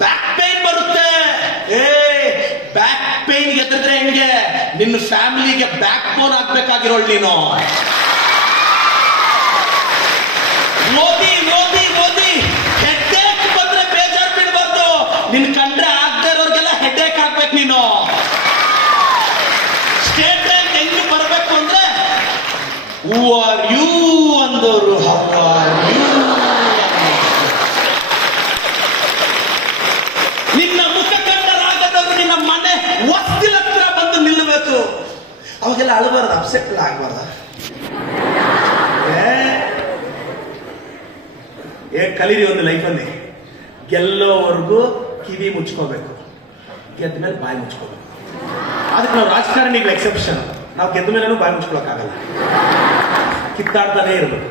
ಬ್ಯಾಕ್ ಪೈನ್ ಬರುತ್ತೆ. ಬ್ಯಾಕ್ ಪೈನ್ ಗೆದ್ದಿದ್ರೆ ಹೆಂಗೆ? ನಿನ್ನ ಫ್ಯಾಮಿಲಿಗೆ ಬ್ಯಾಕ್ ಬೋನ್ ಆಗ್ಬೇಕಾಗಿರೋಳು ನೀನು. ಓದಿ ಹೆಡ್ಡೇಕ್ ಬಂದ್ರೆ ಬೇಜಾರು ಬಿಡ್ಬಾರ್ದು. ನಿನ್ ಕಂಡ್ರೆ ಆಗದೆ ಇರೋರ್ಗೆಲ್ಲ ಹೆಡ್ಡೇಕ್ ಆಗ್ಬೇಕು ನೀನು. ಸ್ಟೇಟ್ ಬ್ಯಾಂಕ್ ಹೆಂಗ್ ಬರ್ಬೇಕು ಅಂದ್ರೆ ಹೂ ಆರ್ ಯು ಅಂದವರು ಹೌ ಆರ್ ಯು. ನಿನ್ನ ಮುಖ ಕಂಡರಾಗದವರು ನಿನ್ನ ಮನೆ ವಸ್ತಿಲ ಹತ್ರ ಬಂದು ನಿಲ್ಲಬೇಕು. ಅವಾಗೆಲ್ಲ ಅಳಬಾರ್ದು, ಅಪ್ಸೆಟ್ ಆಗ್ಬಾರ್ದ. ಕಲೀರಿ ಒಂದು ಲೈಫಲ್ಲಿ, ಗೆಲ್ಲೋವರೆಗೂ ಕಿವಿ ಮುಚ್ಕೋಬೇಕು, ಗೆದ್ದ ಮೇಲೆ ಬಾಯಿ ಮುಚ್ಕೋಬೇಕು. ಅದಕ್ಕೆ ನಾವು ರಾಜಕಾರಣಿಗಳ ಎಕ್ಸೆಪ್ಷನ್. ನಾವು ಗೆದ್ದ ಮೇಲೂ ಬಾಯಿ ಮುಚ್ಕೊಳಕ್ಕಾಗಲ್ಲ, ಕಿತ್ತಾಡ್ತಾನೆ ಇರಬೇಕು.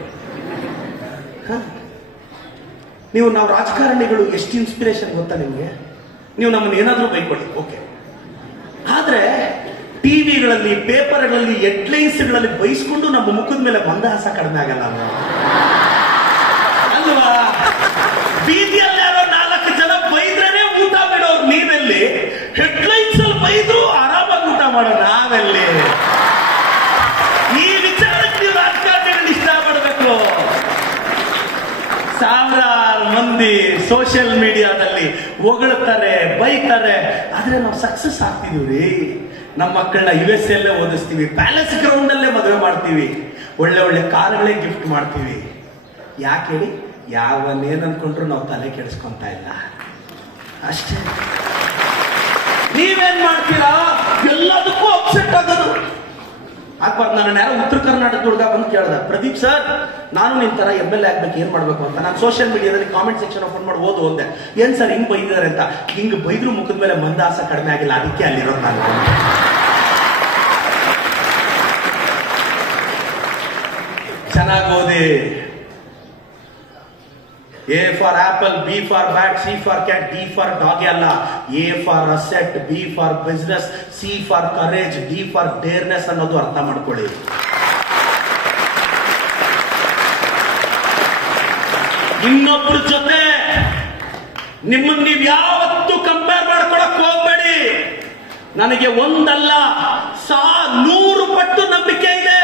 ನಾವು ರಾಜಕಾರಣಿಗಳು ಎಷ್ಟು ಇನ್ಸ್ಪಿರೇಷನ್ ಗೊತ್ತಾ ನಿಮ್ಗೆ? ನೀವು ನಮ್ಮನ್ನು ಏನಾದ್ರೂ ಬೈಕೊಳ್ಳಿ, ಓಕೆ, ಆದ್ರೆ ಟಿವಿಗಳಲ್ಲಿ, ಪೇಪರ್ಗಳಲ್ಲಿ, ಹೆಡ್ಲೈನ್ಸ್ಗಳಲ್ಲಿ ಬೈಸ್ಕೊಂಡು ನಮ್ಮ ಮುಖದ ಮೇಲೆ ಮಂದಹಾಸ ಕಡಿಮೆ ಆಗಲ್ಲ ಅಲ್ವಾ? ಬೀದಿಯಲ್ಲಿ ಯಾರೋ 4 ಜನ ಬೈದ್ರೇನೆ ಊಟ ಬಿಡೋರು ನೀವೆಲ್ಲಿ? ಹೆಡ್ಲೈನ್ಸ್ ಅಲ್ಲಿ ಬೈದ್ರು ಆರಾಮಾಗಿ ಊಟ ಮಾಡೋ ನಾವೆಲ್ಲಿ? ಈ ವಿಚಾರಕ್ಕೆ ನೀವು ರಾಜಕಾರಣಿಗಳು ಇಷ್ಟ ಪಡಬೇಕು. ಸಾವಿರಾರು ಮಂದಿ ಸೋಷಿಯಲ್ ಮೀಡಿಯಾದಲ್ಲಿ ಹೊಗಳ್ತಾರೆ, ಬೈತಾರೆ, ಆದ್ರೆ ನಾವು ಸಕ್ಸಸ್ ಆಗ್ತಿದೀವ್ರಿ. ನಮ್ಮ ಮಕ್ಕಳನ್ನ US ಅಲ್ಲೇ ಓದಿಸ್ತೀವಿ, ಪ್ಯಾಲೇಸ್ ಗ್ರೌಂಡ್ ಅಲ್ಲೇ ಮದುವೆ ಮಾಡ್ತೀವಿ, ಒಳ್ಳೆ ಒಳ್ಳೆ ಕಾರುಗಳೇ ಗಿಫ್ಟ್ ಮಾಡ್ತೀವಿ. ಯಾಕೆ ಹೇಳಿ? ಯಾವನ್ನೇನ್ ಅನ್ಕೊಂಡ್ರು ನಾವು ತಲೆ ಕೆಡಿಸ್ಕೊಂತ ಇಲ್ಲ ಅಷ್ಟೇ. ನೀವೇನ್ ಮಾಡ್ತೀರಾ? ಎಲ್ಲದಕ್ಕೂ ಅಪ್ಸೆಟ್ ಆಗೋದು. ಆಗ್ಬಾರ್ದು. ನನ್ನ ಯಾರೋ ಉತ್ತರ ಕರ್ನಾಟಕ ಹುಡುಗ ಬಂದು ಕೇಳ್ದ, ಪ್ರದೀಪ್ ಸರ್, ನಾನು ನಿನ್ ತರ MLA ಆಗ್ಬೇಕು, ಏನ್ ಮಾಡ್ಬೇಕು ಅಂತ. ನಾನು ಸೋಷಿಯಲ್ ಮೀಡಿಯಾದಲ್ಲಿ ಕಾಮೆಂಟ್ ಸೆಕ್ಷನ್ ಓಪನ್ ಮಾಡಿ ಓದು ಒಂದೆ, ಏನ್ ಸರ್ ಹಿಂಗ್ ಬೈದಿದ್ದಾರೆ ಅಂತ. ಹಿಂಗ್ ಬೈದ್ರು ಮುಖದ ಮೇಲೆ ಮಂದಹಾಸ ಕಡಿಮೆ ಆಗಿಲ್ಲ, ಅದಕ್ಕೆ ಅಲ್ಲಿರೋದು ನಾನು. ಚೆನ್ನಾಗಿ ಓದಿ. A for apple, B for bat, C for cat, D for dog ಅಲ್ಲ. A for asset, B for business, C for courage, D for dareness ಅನ್ನೋದು ಅರ್ಥ ಮಾಡ್ಕೊಳ್ಳಿ. ಇನ್ನೊಬ್ಬರ ಜೊತೆ ನಿಮ್ಮನ್ನ ನೀವು ಯಾವತ್ತೂ ಕಂಪೇರ್ ಮಾಡ್ಕೊಳಕ್ ಹೋಗ್ಬೇಡಿ. ನನಗೆ ಒಂದಲ್ಲ 100 ಪಟ್ಟು ನಂಬಿಕೆ ಇದೆ.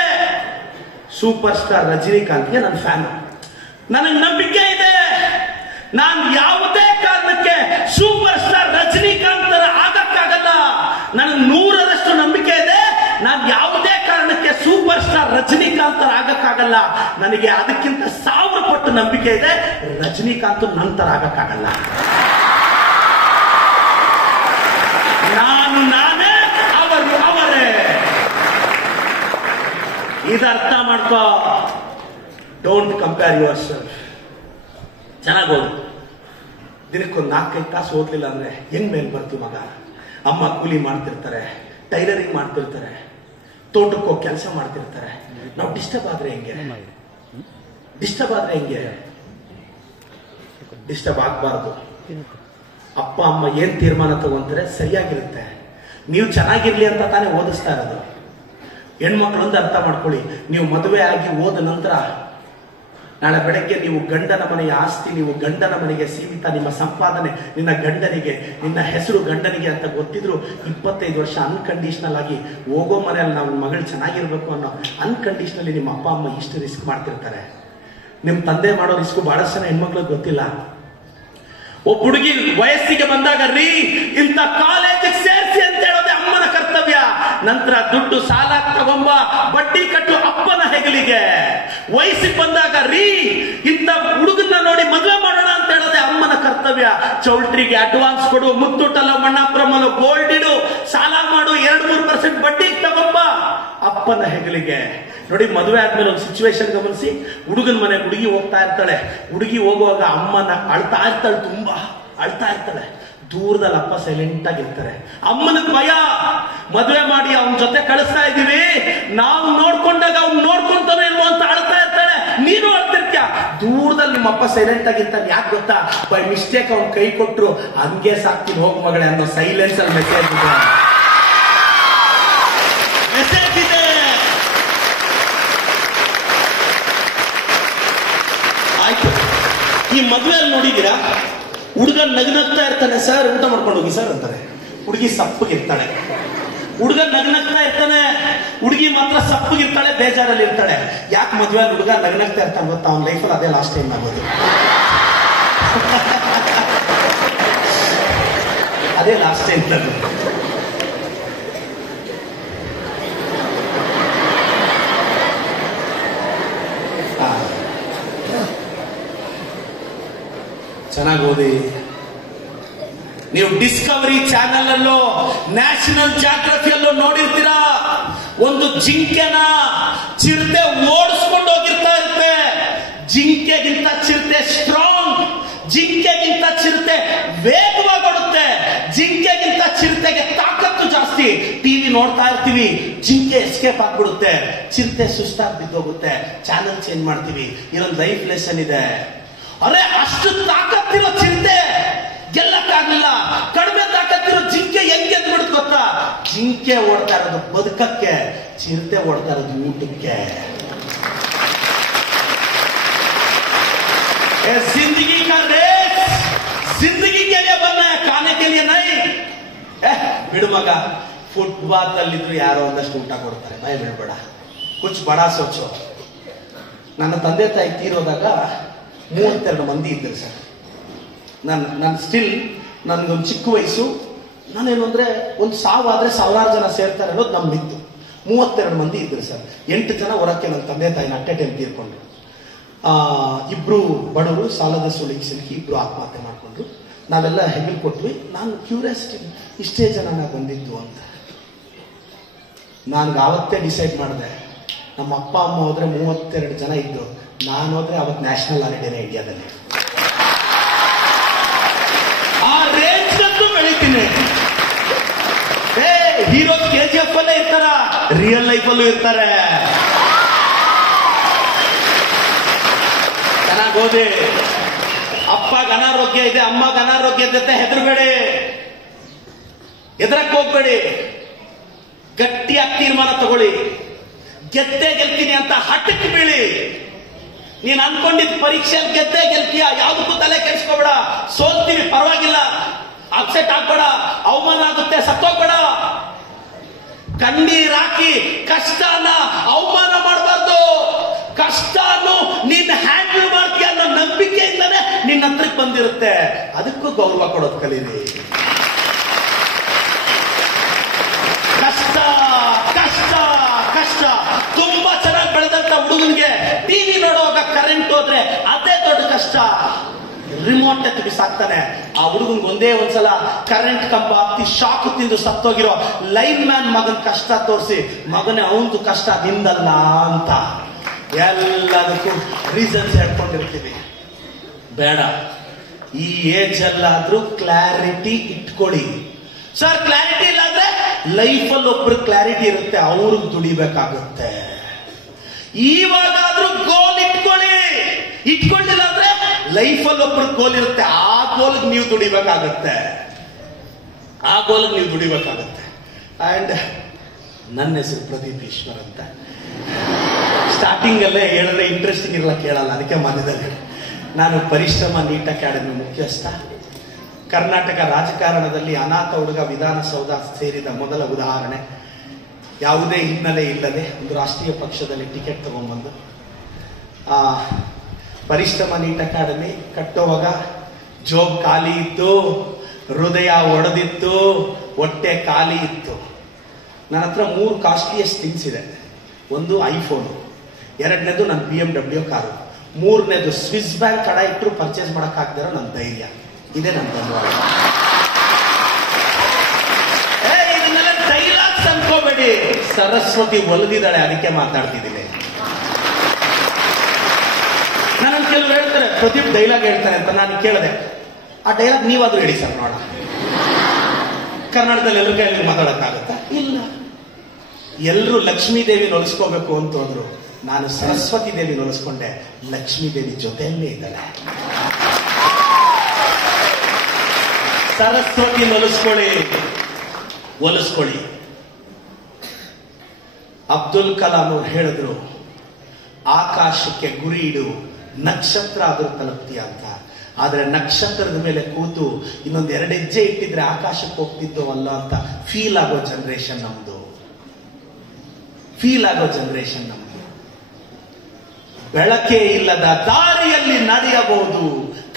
ಸೂಪರ್ ಸ್ಟಾರ್ ರಜನಿಕಾಂತ್ಗೆ ನನ್ನ ಫ್ಯಾನ್. ನನಗೆ ನಂಬಿಕೆ ಇದೆ, ನಾನು ಯಾವುದೇ ಕಾರಣಕ್ಕೆ ಸೂಪರ್ ಸ್ಟಾರ್ ರಜನಿಕಾಂತ್ ತರ ಆಗಕ್ಕಾಗಲ್ಲ. ನನಗೆ 100ರಷ್ಟು ನಂಬಿಕೆ ಇದೆ, ನಾನು ಯಾವುದೇ ಕಾರಣಕ್ಕೆ ಸೂಪರ್ ಸ್ಟಾರ್ ರಜನಿಕಾಂತ್ ತರ ಆಗಕ್ಕಾಗಲ್ಲ. ನನಗೆ ಅದಕ್ಕಿಂತ 1000 ಪಟ್ಟು ನಂಬಿಕೆ ಇದೆ, ರಜನಿಕಾಂತ್ ನನ್ನ ತರ ಆಗಕ್ಕಾಗಲ್ಲ. ನಾನು ನಾನೇ, ಅವರು ಅವರೇ. ಇದರ್ಥ ಮಾಡ್ಕೋ. Don't compare your self. ಚೆನ್ನಾಗಿ ಓದು. ದಿನಕ್ಕೊಂದು 4-5 ತಾಸು ಓದ್ಲಿಲ್ಲ ಅಂದ್ರೆ ಹೆಂಗ್ ಮೇಲ್ ಬರ್ತೀವಿ ಮಗ? ಅಮ್ಮ ಕೂಲಿ ಮಾಡ್ತಿರ್ತಾರೆ, ಟೈಲರಿಂಗ್ ಮಾಡ್ತಿರ್ತಾರೆ, ತೋಟಕ್ಕೆ ಹೋಗಿ ಕೆಲಸ ಮಾಡ್ತಿರ್ತಾರೆ. ನಾವು ಡಿಸ್ಟರ್ಬ್ ಆದ್ರೆ ಹೆಂಗೆ? ಡಿಸ್ಟರ್ಬ್ ಆಗ್ಬಾರ್ದು. ಅಪ್ಪ ಅಮ್ಮ ಏನ್ ತೀರ್ಮಾನ ತಗೊಂತಾರೆ ಸರಿಯಾಗಿರುತ್ತೆ. ನೀವು ಚೆನ್ನಾಗಿರ್ಲಿ ಅಂತ ತಾನೇ ಓದಿಸ್ತಾ ಇರೋದು. ಹೆಣ್ಮಕ್ಳೊಂದು ಅರ್ಥ ಮಾಡ್ಕೊಳ್ಳಿ, ನೀವು ಮದುವೆ ಆಗಿ ಹೋದ ನಂತರ ನಾಳೆ ಬೆಳಗ್ಗೆ ನೀವು ಗಂಡನ ಮನೆಯ ಆಸ್ತಿ, ನೀವು ಗಂಡನ ಮನೆಗೆ ಸೀಮಿತ, ನಿಮ್ಮ ಸಂಪಾದನೆ ನಿನ್ನ ಗಂಡನಿಗೆ, ನಿನ್ನ ಹೆಸರು ಗಂಡನಿಗೆ ಅಂತ ಗೊತ್ತಿದ್ರು 25 ವರ್ಷ ಅನ್ಕಂಡೀಷನಲ್ ಆಗಿ ಹೋಗೋ ಮನೆಯಲ್ಲಿ ನಾವು ಮಗಳು ಚೆನ್ನಾಗಿರ್ಬೇಕು ಅನ್ನೋ ಅನ್ಕಂಡೀಷನಲಿ ನಿಮ್ಮ ಅಪ್ಪ ಅಮ್ಮ ಇಷ್ಟು ರಿಸ್ಕ್ ಮಾಡ್ತಿರ್ತಾರೆ. ನಿಮ್ ತಂದೆ ಮಾಡೋ ರಿಸ್ಕ್ ಬಹಳಷ್ಟು ಜನ ಹೆಣ್ಮಕ್ಳಿಗೆ ಗೊತ್ತಿಲ್ಲ. ಒಬ್ಬ ಹುಡುಗಿ ವಯಸ್ಸಿಗೆ ಬಂದಾಗ ರೀ ಇಂಥ ಕಾಲೇಜಿಗೆ ಸೇರಿಸಿ ಅಂತ ಹೇಳೋದೆ ಅಮ್ಮನ ಕರ್ತವ್ಯ. ನಂತರ ದುಡ್ಡು ಸಾಲ ತಗೊಂಬ, ಬಡ್ಡಿ ಕಟ್ಟು ಅಪ್ಪನ ಹೆಗಲಿಗೆ. ವಯಸ್ಸಿಗೆ ಬಂದಾಗ ರೀ ಇಂಥ ಹುಡುಗನ್ನ ನೋಡಿ ಮದುವೆ ಮಾಡೋಣ ಅಂತ ಹೇಳೋದೆ ಅಮ್ಮನ ಕರ್ತವ್ಯ. ಚೌಲ್ಟ್ರಿಗೆ ಅಡ್ವಾನ್ಸ್ ಕೊಡು, ಮುತ್ತೂಟಲ್ಲ ಮಣ್ಣಾಪುರಮಲ್ಲ ಗೋಲ್ಡ್ ಇಡು, ಸಾಲ ಮಾಡು, 2-3% ಬಡ್ಡಿಗೆ ತಗೊಂಬ, ಅಪ್ಪನ ಹೆಗಲಿಗೆ. ನೋಡಿ, ಮದುವೆ ಆದ್ಮೇಲೆ ಒಂದು ಸಿಚುವೇಶನ್ ಗಮನಿಸಿ. ಹುಡುಗನ ಮನೆ ಹುಡುಗಿ ಹೋಗ್ತಾ ಇರ್ತಾಳೆ. ಹುಡುಗಿ ಹೋಗುವಾಗ ಅಮ್ಮನ ಅಳ್ತಾ ಇರ್ತಾಳೆ, ತುಂಬಾ ಅಳ್ತಾ ಇರ್ತಾಳೆ. ದೂರದಲ್ಲಿ ಅಪ್ಪ ಸೈಲೆಂಟ್ ಆಗಿರ್ತಾರೆ. ಅಮ್ಮನಿಗೆ ಭಯ, ಮದುವೆ ಮಾಡಿ ಅವನ ಜೊತೆ ಕಳಿಸ್ತಾ ಇದೀವಿ, ನಾವು ನೋಡ್ಕೊಂಡಾಗ ಅವ್ನು ನೋಡ್ಕೊಂತಾನೆ ಇಲ್ವೋ ಅಂತ ಅಳ್ತಾ ಇರ್ತಾಳೆ. ನೀನು ಅಳ್ತಿರ್ತೀಯ. ದೂರದಲ್ಲಿ ನಿಮ್ಮ ಅಪ್ಪ ಸೈಲೆಂಟ್ ಆಗಿರ್ತಾನೆ. ಯಾಕೆ ಗೊತ್ತಾ? ಬೈ ಮಿಸ್ಟೇಕ್ ಅವ್ನು ಕೈ ಕೊಟ್ರು ಹಂಗೆ ಸಾಕ್ತೀನಿ ಹೋಗ್ ಮಗಳೇ ಅನ್ನೋ ಸೈಲೆನ್ಸ್ ಅಲ್ಲಿ ಮೆಸೇಜ್ ಇದೆ. ಆಯ್ತು, ಈ ಮದುವೆಯಲ್ಲಿ ನೋಡಿದೀರಾ, ಹುಡುಗ ನಗ್ನಗ್ತಾ ಇರ್ತಾನೆ, ಸರ್ ಊಟ ಮಾಡ್ಕೊಂಡು ಹೋಗಿ ಸರ್ ಅಂತಾರೆ. ಹುಡುಗಿ ಸಪ್ಪಗಿರ್ತಾಳೆ. ಹುಡುಗ ನಗ್ನಗ್ತಾ ಇರ್ತಾನೆ, ಹುಡುಗಿ ಮಾತ್ರ ಸಪ್ಪಗಿರ್ತಾಳೆ, ಬೇಜಾರಲ್ಲಿ ಇರ್ತಾಳೆ. ಯಾಕೆ ಮದುವೆಯಲ್ಲಿ ಹುಡುಗ ನಗ್ನಗ್ತಾ ಇರ್ತಾನೆ ಗೊತ್ತಾ? ಅವ್ನ ಲೈಫಲ್ಲಿ ಅದೇ ಲಾಸ್ಟ್ ಟೈಮ್ ಆಗೋದು. ಅದೇ ಲಾಸ್ಟ್ ಟೈಮ್ ಆಗೋದು. ಚೆನ್ನಾಗಿ ಓದಿ. ನೀವು ಡಿಸ್ಕವರಿ ಚಾನೆಲ್ ಅಲ್ಲೋ ನ್ಯಾಷನಲ್ ಜಾಗ್ರಫಿಯಲ್ಲೋ ನೋಡಿರ್ತೀರಾ, ಒಂದು ಜಿಂಕೆನ ಚಿರತೆ ಓಡಿಸ್ಕೊಂಡು ಹೋಗಿರ್ತಾ ಇರುತ್ತೆ. ಜಿಂಕೆಗಿಂತ ಚಿರತೆ ಸ್ಟ್ರಾಂಗ್, ಜಿಂಕೆಗಿಂತ ಚಿರತೆ ವೇಗವಾಗಿ ಓಡುತ್ತೆ, ಜಿಂಕೆಗಿಂತ ಚಿರತೆಗೆ ತಾಕತ್ತು ಜಾಸ್ತಿ. ಟಿವಿ ನೋಡ್ತಾ ಇರ್ತೀವಿ, ಜಿಂಕೆ ಎಸ್ಕೇಪ್ ಆಗ್ಬಿಡುತ್ತೆ, ಚಿರತೆ ಸುಸ್ತಾಗಿ ಬಿದ್ದೋಗುತ್ತೆ, ಚಾನಲ್ ಚೇಂಜ್ ಮಾಡ್ತೀವಿ. ಇದೊಂದು ಲೈಫ್ ಲೆಸನ್ ಇದೆ. ಅರೆ ಅಷ್ಟು ತಾಕತ್ತಿರೋ ಚಿರತೆ ಗೆಲ್ಲಕ್ಕಾಗ್ಲಿಲ್ಲ, ಕಡಿಮೆ ತಾಕತ್ತಿರೋ ಜಿಂಕೆ ಹೆಂಗ್ ಗೆದ್ಬಿಡುತ್ತೆ ಗೊತ್ತಾ? ಜಿಂಕೆ ಓಡ್ತಾ ಇರೋದು ಬದುಕಕ್ಕೆ, ಚಿರತೆ ಓಡ್ತಾ ಇರೋದು ಊಟಕ್ಕೆ. जिंदगी का रेस जिंदगी के लिए बनना है, खाने के लिए नहीं. ಬಿಡು ಮಗ, ಫುಟ್ಪಾತ್ ಅಲ್ಲಿದ್ರು ಯಾರೋ ಒಂದಷ್ಟು ಊಟ ಕೊಡ್ತಾರೆ, ಭಯ ಬಿಡ್ಬೇಡ, ಕುಚ್ ಬಡ ಸೋಚೋ. ನನ್ನ ತಂದೆ ತಾಯಿ ತೀರೋದಾಗ 32 ಮಂದಿ ಇದ್ರು ಸರ್. ನಾನು ಸ್ಟಿಲ್ ನನ್ಗೊಂದು ಚಿಕ್ಕ ವಯಸ್ಸು, ನಾನೇನು ಅಂದ್ರೆ ಒಂದು ಸಾವಾದ್ರೆ 1000 ಜನ ಸೇರ್ತಾರೆ ಅನ್ನೋದು ನಮ್ಮಿತ್ತು. 32 ಮಂದಿ ಇದ್ರು ಸರ್. 8 ಜನ ಹೊರಕ್ಕೆ ನನ್ನ ತಂದೆ ತಾಯಿನ ಅಟ್ಟೆ ಟೈಮ್ ತೀರ್ಕೊಂಡ್ರು. ಇಬ್ರು ಬಡವರು ಸಾಲದ ಸುಳಿಗೆ ಸಿಲುಕಿ ಇಬ್ರು ಆತ್ಮಹತ್ಯೆ ಮಾಡ್ಕೊಂಡ್ರು. ನಾವೆಲ್ಲ ಹೆಗಲ್ ಕೊಟ್ವಿ. ನಾನು ಕ್ಯೂರಿಯಾಸಿಟಿ, ಇಷ್ಟೇ ಜನ ಬಂದಿದ್ದು ಅಂತ. ನಾನು ಆವತ್ತೇ ಡಿಸೈಡ್ ಮಾಡಿದೆ, ನಮ್ಮ ಅಪ್ಪ ಅಮ್ಮ ಹೋದ್ರೆ 32 ಜನ ಇದ್ರು, ನಾನು ಹೋದ್ರೆ ಅವತ್ತು ನ್ಯಾಷನಲ್ ಹಾಲಿಡೇನೆ ಇಂಡಿಯಾದಲ್ಲಿ. ಆ ರೇಂಜ್ ಬೆಳಿತೀನಿ. ಹೀರೋ KGF ಅಲ್ಲೇ ಇರ್ತಾರ, ರಿಯಲ್ ಲೈಫ್ ಅಲ್ಲೂ ಇರ್ತಾರೆ. ಚೆನ್ನಾಗಿ ಓದಿ. ಅಪ್ಪಗ ಅನಾರೋಗ್ಯ ಇದೆ, ಅಮ್ಮಗ ಅನಾರೋಗ್ಯ ಇದೆ ಅಂತ ಹೆದರ್ಬೇಡಿ, ಎದುರಕ್ಕೆ ಹೋಗ್ಬೇಡಿ. ಗಟ್ಟಿಯಾಗಿ ತೀರ್ಮಾನ ತಗೊಳ್ಳಿ. ಗೆದ್ದೆ ಗೆಲ್ತೀನಿ ಅಂತ ಹಠಕ್ಕೆ ಬೀಳಿ. ನೀನ್ ಅನ್ಕೊಂಡಿದ್ ಪರೀಕ್ಷೆಯಲ್ಲಿ ಗೆದ್ದೆ ಗೆಲ್ತೀಯ, ಯಾವ್ದಕ್ಕೂ ತಲೆ ಕೆಡಿಸ್ಕೋಬೇಡ. ಸೋಲ್ತೀವಿ ಪರವಾಗಿಲ್ಲ, ಅಪ್ಸೆಟ್ ಆಗ್ಬೇಡ, ಅವಮಾನ ಆಗುತ್ತೆ, ಸತ್ತೋಗ್ಬೇಡ. ಕಣ್ಣೀರಾಕಿ ಕಷ್ಟನ ಅವಮಾನ ಮಾಡಬಾರ್ದು. ಕಷ್ಟನು ನೀನ್ ಹ್ಯಾಂಡಲ್ ಮಾಡ್ತೀಯ ಅನ್ನೋ ನಂಬಿಕೆಯಿಂದಲೇ ನಿನ್ನ ಹತ್ರಕ್ಕೆ ಬಂದಿರುತ್ತೆ. ಅದಕ್ಕೂ ಗೌರವ ಕೊಡೋದು ಕಲೀರಿ. ಕಷ್ಟ ಕಷ್ಟ ಕಷ್ಟ. ತುಂಬಾ ಚೆನ್ನಾಗಿ ಬೆಳೆದಂತ ಹುಡುಗನಿಗೆ ಟಿವಿ ನೋಡುವಾಗ ಕರೆಂಟ್ ಹೋದ್ರೆ ಅದೇ ದೊಡ್ಡ ಕಷ್ಟ. ರಿಮೋಟ್ ಎತ್ತು ಬಿಸಾಕ್ತಾನೆ. ಆ ಹುಡುಗನ್ಗೆ ಒಂದೇ ಒಂದ್ಸಲ ಕರೆಂಟ್ ಕಂಬ ಹತ್ತಿ ಶಾಕ್ ತಿಂದು ಸತ್ತೋಗಿರೋ ಲೈನ್ ಮ್ಯಾನ್ ಮಗನ್ ಕಷ್ಟ ತೋರಿಸಿ, ಮಗನೇ ಅವಂದು ಕಷ್ಟ ನಿಂದಲ್ಲ ಅಂತ ಎಲ್ಲದಕ್ಕೂ ರೀಸನ್ಸ್ ಹೇಳ್ಕೊಂಡಿರ್ತೀವಿ. ಬೇಡ, ಈ ಏಜ್ ಅಲ್ಲಾದ್ರೂ ಕ್ಲಾರಿಟಿ ಇಟ್ಕೊಳ್ಳಿ. ಸರ್ ಕ್ಲಾರಿಟಿ ಇಲ್ಲ ಅಂದ್ರೆ ಲೈಫಲ್ಲಿ ಒಬ್ರು ಕ್ಲಾರಿಟಿ ಇರುತ್ತೆ, ಅವ್ರಿಗೆ ದುಡಿಬೇಕಾಗುತ್ತೆ. ಇವಾಗಾದ್ರೂ ಗೋಲ್ ಇಟ್ಕೊಳ್ಳಿ. ಇಟ್ಕೊಂಡಿಲ್ಲ ಅಂದ್ರೆ ಲೈಫಲ್ಲಿ ಒಬ್ರು ಗೋಲ್ ಇರುತ್ತೆ, ಆ ಗೋಲ್ಗೆ ನೀವು ದುಡಿಬೇಕಾಗತ್ತೆ. ಅಂಡ್ ನನ್ನ ಹೆಸರು ಪ್ರದೀಪ್ ಈಶ್ವರ್ ಅಂತ. ಸ್ಟಾರ್ಟಿಂಗ್ ಅಲ್ಲೇ ಹೇಳಿದ್ರೆ ಇಂಟ್ರೆಸ್ಟಿಂಗ್ ಇರಲ್ಲ, ಕೇಳಲ್ಲ, ಅದಕ್ಕೆ ಮಧ್ಯದಲ್ಲಿ ನಾನು ಪರಿಶ್ರಮ ನೀಟ್ ಅಕಾಡೆಮಿ ಮುಖ್ಯಸ್ಥ. ಕರ್ನಾಟಕ ರಾಜಕಾರಣದಲ್ಲಿ ಅನಾಥ ಹುಡುಗ ವಿಧಾನಸೌಧ ಸೇರಿದ ಮೊದಲ ಉದಾಹರಣೆ. ಯಾವುದೇ ಹಿನ್ನೆಲೆ ಇಲ್ಲದೆ ಒಂದು ರಾಷ್ಟ್ರೀಯ ಪಕ್ಷದಲ್ಲಿ ಟಿಕೆಟ್ ತಗೊಂಡ್ಬಂದು ಪರಿಶ್ರಮ ನೀಟ್ ಅಕಾಡೆಮಿ ಕಟ್ಟುವಾಗ ಜೋಬ್ ಖಾಲಿ ಇತ್ತು, ಹೃದಯ ಒಡೆದಿತ್ತು, ಹೊಟ್ಟೆ ಖಾಲಿ ಇತ್ತು. ನನ್ನ ಹತ್ರ 3 ಕಾಸ್ಟ್ಲಿಯಸ್ಟ್ ಥಿಂಗ್ಸ್ ಇದೆ. ಒಂದು ಐಫೋನ್, 2ನೇದು ನನ್ನ BMW ಕಾರು, 3ನೇದು ಸ್ವಿಸ್ ಬ್ಯಾಂಕ್ ಕಡ ಇಟ್ಟರು ಪರ್ಚೇಸ್ ಮಾಡಕ್ಕಾಗದಿರೋ ನನ್ನ ಧೈರ್ಯ. ಇದೇ ನನ್ನ ಬಂಡವಾಳ. ಇದನ್ನೆಲ್ಲ ಡೈಲಾಗ್ಸ್ ಅನ್ಕೋಬೇಡಿ, ಸರಸ್ವತಿ ಒಲಿದಿದ್ದಾಳೆ, ಅದಕ್ಕೆ ಮಾತಾಡ್ತಿದ್ದೀನಿ. ನಾನು ಕೆಲವರು ಹೇಳ್ತಾರೆ ಪ್ರದೀಪ್ ಡೈಲಾಗ್ ಹೇಳ್ತಾರೆ ಅಂತ. ನಾನು ಕೇಳಿದೆ, ಆ ಡೈಲಾಗ್ ನೀವಾದ್ರೂ ಹೇಳಿ ಸರ್ ನೋಡ. ಕನ್ನಡದಲ್ಲಿ ಎಲ್ಲರೂ ಕೈಯಲ್ಲಿ ಮಾತಾಡಕ್ಕಾಗತ್ತಾ? ಇಲ್ಲ. ಎಲ್ಲರೂ ಲಕ್ಷ್ಮೀ ದೇವಿ ನೊಲಿಸ್ಕೋಬೇಕು ಅಂತ ಹೋದ್ರು, ನಾನು ಸರಸ್ವತಿ ದೇವಿ ನೊಲಿಸ್ಕೊಂಡೆ. ಲಕ್ಷ್ಮೀ ದೇವಿ ಜೊತೆಯಲ್ಲೇ ಇದ್ದಾಳೆ. ಸರಸ್ವತಿ ಒಲಿಸ್ಕೊಳ್ಳಿ. ಅಬ್ದುಲ್ ಕಲಾಂ ಅವ್ರು ಹೇಳಿದ್ರು, ಆಕಾಶಕ್ಕೆ ಗುರಿ ಇಡು, ನಕ್ಷತ್ರ ಆದ್ರೂ ತಲುಪ್ತೀಯ ಅಂತ. ಆದ್ರೆ ನಕ್ಷತ್ರದ ಮೇಲೆ ಕೂತು ಇನ್ನೊಂದು 2 ಹೆಜ್ಜೆ ಇಟ್ಟಿದ್ರೆ ಆಕಾಶಕ್ಕೆ ಹೋಗ್ತಿದ್ದೋ ಅಲ್ಲ ಅಂತ ಫೀಲ್ ಆಗೋ ಜನರೇಷನ್ ನಮ್ದು. ಬೆಳಕೆ ಇಲ್ಲದ ದಾರಿಯಲ್ಲಿ ನಡೆಯಬಹುದು,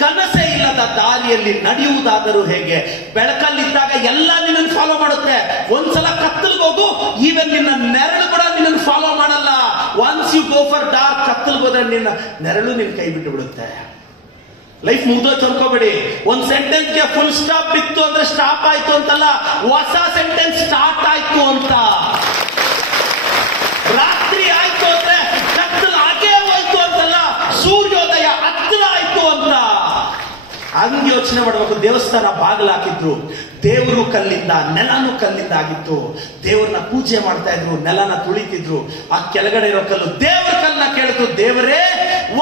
ಕನಸೇ ಇಲ್ಲದ ದಾರಿಯಲ್ಲಿ ನಡೆಯುವುದಾದರೂ ಹೇಗೆ? ಬೆಳಕಲ್ಲಿದ್ದಾಗ ಎಲ್ಲ ನಿನ್ನನ್ನು ಫಾಲೋ ಮಾಡುತ್ತೆ. ಒಂದ್ಸಲ ಕತ್ತಲ್ಗೆ ಹೋಗು, ಈವನ್ ನಿನ್ನ ನೆರಳು ಕೂಡ ನಿನ್ನನ್ನು ಫಾಲೋ ಮಾಡಲ್ಲ. Once you go for dark, ಕತ್ತಲ್ಗೆ ಹೋದ್ರೆ ನಿನ್ನ ನೆರಳು ನಿನ್ನ ಕೈ ಬಿಟ್ಟು ಬಿಡುತ್ತೆ. ಲೈಫ್ ಮುಗ್ದೋಯ್ತು ಅನ್ಕೋಬೇಡಿ. ಒಂದ್ ಸೆಂಟೆನ್ಸ್ಗೆ ಫುಲ್ ಸ್ಟಾಪ್ ಬಿತ್ತು ಅಂದ್ರೆ ಸ್ಟಾಪ್ ಆಯ್ತು ಅಂತಲ್ಲ, ಹೊಸ ಸೆಂಟೆನ್ಸ್ ಸ್ಟಾರ್ಟ್ ಆಯ್ತು ಅಂತ. ರಾತ್ರಿ ಆಯ್ತು ಅಂದ್ರೆ ಕತ್ತಲು ಹಾಗೇ ಹೋಯ್ತು ಅಂತಲ್ಲ, ಸೂರ್ಯೋದಯ ಹಂಗೆ ಯೋಚನೆ ಮಾಡಬೇಕು. ದೇವಸ್ಥಾನ ಬಾಗಿಲು ಹಾಕಿದ್ರು, ದೇವರು ಕಲ್ಲಿಂದ, ನೆಲನು ಕಲ್ಲಿಂದ ಆಗಿತ್ತು. ದೇವ್ರನ್ನ ಪೂಜೆ ಮಾಡ್ತಾ ಇದ್ರು, ನೆಲನ ತುಳಿತಿದ್ರು. ಆ ಕೆಳಗಡೆ ಇರೋ ಕಲ್ಲು ದೇವರ ಕಲ್ಲನ್ನ ಕೇಳಿದ್ರು, ದೇವರೇ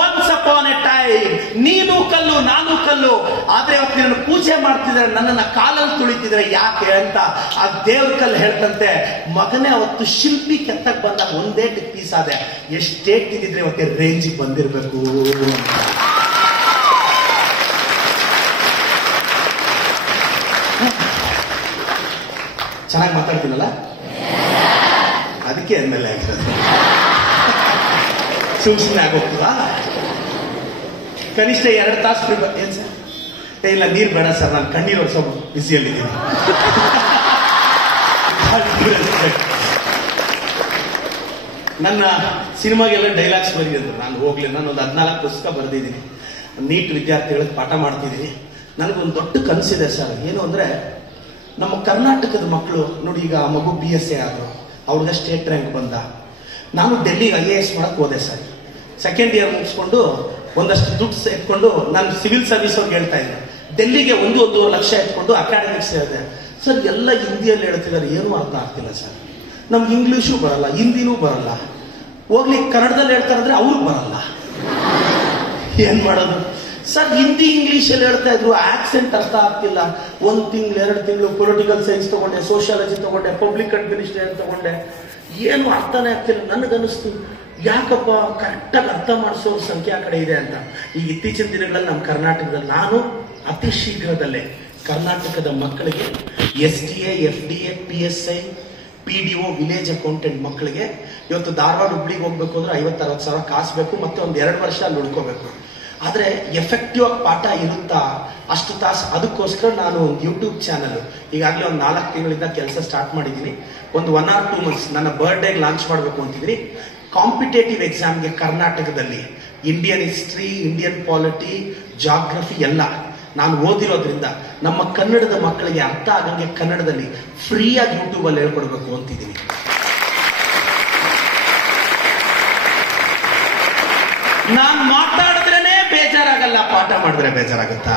ಒನ್ಸ್ ಅಪಾನ್ ಎ ಟೈಮ್ ನೀನು ಕಲ್ಲು ನಾನು ಕಲ್ಲು, ಆದ್ರೆ ಅವತ್ತು ನಿನ್ನ ಪೂಜೆ ಮಾಡ್ತಿದ್ರೆ ನನ್ನನ್ನ ಕಾಲಲ್ಲಿ ತುಳಿತಿದ್ರೆ ಯಾಕೆ ಅಂತ ಆ ದೇವ್ರ ಕಲ್ಲು ಹೇಳ್ತಂತೆ, ಮಗನೇ ಅವತ್ತು ಶಿಲ್ಪಿ ಕೆತ್ತಕ್ ಬಂದಾಗ ಒಂದೇ ಪೀಸ್ ಆದೆ, ಎಷ್ಟೇ ತಿಂದಿದ್ರೆ ಇವತ್ತೆ ರೇಂಜಿಗೆ ಬಂದಿರ್ಬೇಕು. ಚೆನ್ನಾಗಿ ಮಾತಾಡ್ತೀನಲ್ಲ, ಅದಕ್ಕೆ ಎಂದಲ್ಲೇ ಆಗಿರೋದು. ಸುಮ್ಮನೆ ಆಗೋಗ್ತದಾ? ಕನಿಷ್ಠ 2 ತಾಸು ಏನ್ ಸರ್? ಇಲ್ಲ ನೀರು ಬೇಡ ಸರ್, ನಾನು ಕಣ್ಣೀರು ಸ್ವಲ್ಪ ಬಿಸಿಯಲ್ಲಿದ್ದೀನಿ. ನನ್ನ ಸಿನಿಮಾಗೆಲ್ಲ ಡೈಲಾಗ್ಸ್ ಬರೆದಿದ್ರು, ನಾನು ಹೋಗ್ಲಿ. ನಾನು ಒಂದು 14 ಪುಸ್ತಕ ಬರೆದಿದ್ದೀನಿ, ನೀಟ್ ವಿದ್ಯಾರ್ಥಿಗಳಿಗೆ ಪಾಠ ಮಾಡ್ತಿದ್ದೀನಿ. ನನಗೊಂದು ದೊಡ್ಡ ಕನಸಿದೆ ಸರ್. ಏನು ಅಂದ್ರೆ, ನಮ್ಮ ಕರ್ನಾಟಕದ ಮಕ್ಕಳು ನೋಡಿ, ಈಗ ಆ ಮಗು BSc ಆದ್ರು, ಅವ್ರಿಗೆ ಸ್ಟೇಟ್ ರ್ಯಾಂಕ್ ಬಂದ. ನಾನು ಡೆಲ್ಲಿಗೆ IAS ಮಾಡಕ್ ಹೋದೆ ಸರ್. 2nd ಇಯರ್ ಮುಗಿಸ್ಕೊಂಡು ಒಂದಷ್ಟು ದುಡ್ಡು ಎತ್ಕೊಂಡು ನಾನು ಸಿವಿಲ್ ಸರ್ವಿಸ್ ಅವ್ರಿಗೆ ಹೇಳ್ತಾ ಇದ್ದೆ, ಡೆಲ್ಲಿಗೆ 1-1.5 ಲಕ್ಷ ಎತ್ಕೊಂಡು ಅಕಾಡೆಮಿಕ್ಸ್ ಹೇಳಿದೆ. ಸರ್ ಎಲ್ಲ ಹಿಂದಿಯಲ್ಲಿ ಹೇಳ್ತಿದ್ದಾರೆ, ಏನೂ ಅರ್ಥ ಆಗ್ತಿಲ್ಲ ಸರ್. ನಮ್ಗೆ ಇಂಗ್ಲಿಷು ಬರಲ್ಲ, ಹಿಂದಿನೂ ಬರಲ್ಲ, ಹೋಗ್ಲಿ ಕನ್ನಡದಲ್ಲಿ ಹೇಳ್ತಾರಂದ್ರೆ ಅವ್ರಿಗೆ ಬರಲ್ಲ. ಏನ್ ಮಾಡೋದು ಸರ್? ಹಿಂದಿ ಇಂಗ್ಲಿಷಲ್ಲಿ ಹೇಳ್ತಾ ಇದ್ರು, ಆಕ್ಸೆಂಟ್ ಅರ್ಥ ಆಗ್ತಿಲ್ಲ. 1 ತಿಂಗಳು 2 ತಿಂಗಳು ಪೊಲಿಟಿಕಲ್ ಸೈನ್ಸ್ ತಗೊಂಡೆ, ಸೋಷಿಯಾಲಜಿ ತಗೊಂಡೆ, ಪಬ್ಲಿಕ್ ಅಡ್ಮಿನಿಸ್ಟ್ರೇಷನ್ ತಗೊಂಡೆ, ಏನು ಅರ್ಥನೇ ಆಗ್ತಿಲ್ಲ. ನನಗನ್ನಿಸ್ತು, ಯಾಕಪ್ಪ ಕರೆಕ್ಟಾಗಿ ಅರ್ಥ ಮಾಡಿಸೋರ ಸಂಖ್ಯೆ ಆ ಕಡೆ ಇದೆ ಅಂತ. ಈಗ ಇತ್ತೀಚಿನ ದಿನಗಳಲ್ಲಿ ನಮ್ಮ ಕರ್ನಾಟಕದಲ್ಲಿ ನಾನು ಅತಿ ಶೀಘ್ರದಲ್ಲೇ ಕರ್ನಾಟಕದ ಮಕ್ಕಳಿಗೆ SDA, FDA, PSI, PDO, village accountant ಮಕ್ಕಳಿಗೆ ಇವತ್ತು ಧಾರವಾಡ ಹುಬ್ಳಿಗೆ ಹೋಗ್ಬೇಕು ಅಂದ್ರೆ 50-60 ಸಾವಿರ ಕಾಸು ಬೇಕು, ಮತ್ತೆ ಒಂದು 2 ವರ್ಷ ಅಲ್ಲಿ ಉಳ್ಕೋಬೇಕು. ಆದ್ರೆ ಎಫೆಕ್ಟಿವ್ ಆಗಿ ಪಾಠ ಇರುತ್ತಾ ಅಷ್ಟು ತಾಸು? ಅದಕ್ಕೋಸ್ಕರ ನಾನು ಯೂಟ್ಯೂಬ್ ಚಾನಲ್ ಈಗಾಗಲೇ ಒಂದು 4 ತಿಂಗಳಿಂದ ಕೆಲಸ ಸ್ಟಾರ್ಟ್ ಮಾಡಿದ್ದೀನಿ. ಒಂದು 1 or 2 months ನನ್ನ ಬರ್ಡೇಗೆ ಲಾಂಚ್ ಮಾಡಬೇಕು ಅಂತಿದ್ದೀನಿ. ಕಾಂಪಿಟೇಟಿವ್ ಎಕ್ಸಾಮ್ಗೆ ಕರ್ನಾಟಕದಲ್ಲಿ Indian history, Indian polity, geography ಎಲ್ಲ ನಾನು ಓದಿರೋದ್ರಿಂದ ನಮ್ಮ ಕನ್ನಡದ ಮಕ್ಕಳಿಗೆ ಅರ್ಥ ಆಗಂಗೆ ಕನ್ನಡದಲ್ಲಿ ಫ್ರೀಯಾಗಿ ಯೂಟ್ಯೂಬ್ ಅಲ್ಲಿ ಹೇಳ್ಕೊಡ್ಬೇಕು ಅಂತಿದ್ದೀನಿ. ನಾನು ಮಾತಾಡಿದ್ರೇನೆ ಬೇಜಾರಾಗಲ್ಲ, ಪಾಠ ಮಾಡಿದ್ರೆ ಬೇಜಾರಾಗುತ್ತಾ?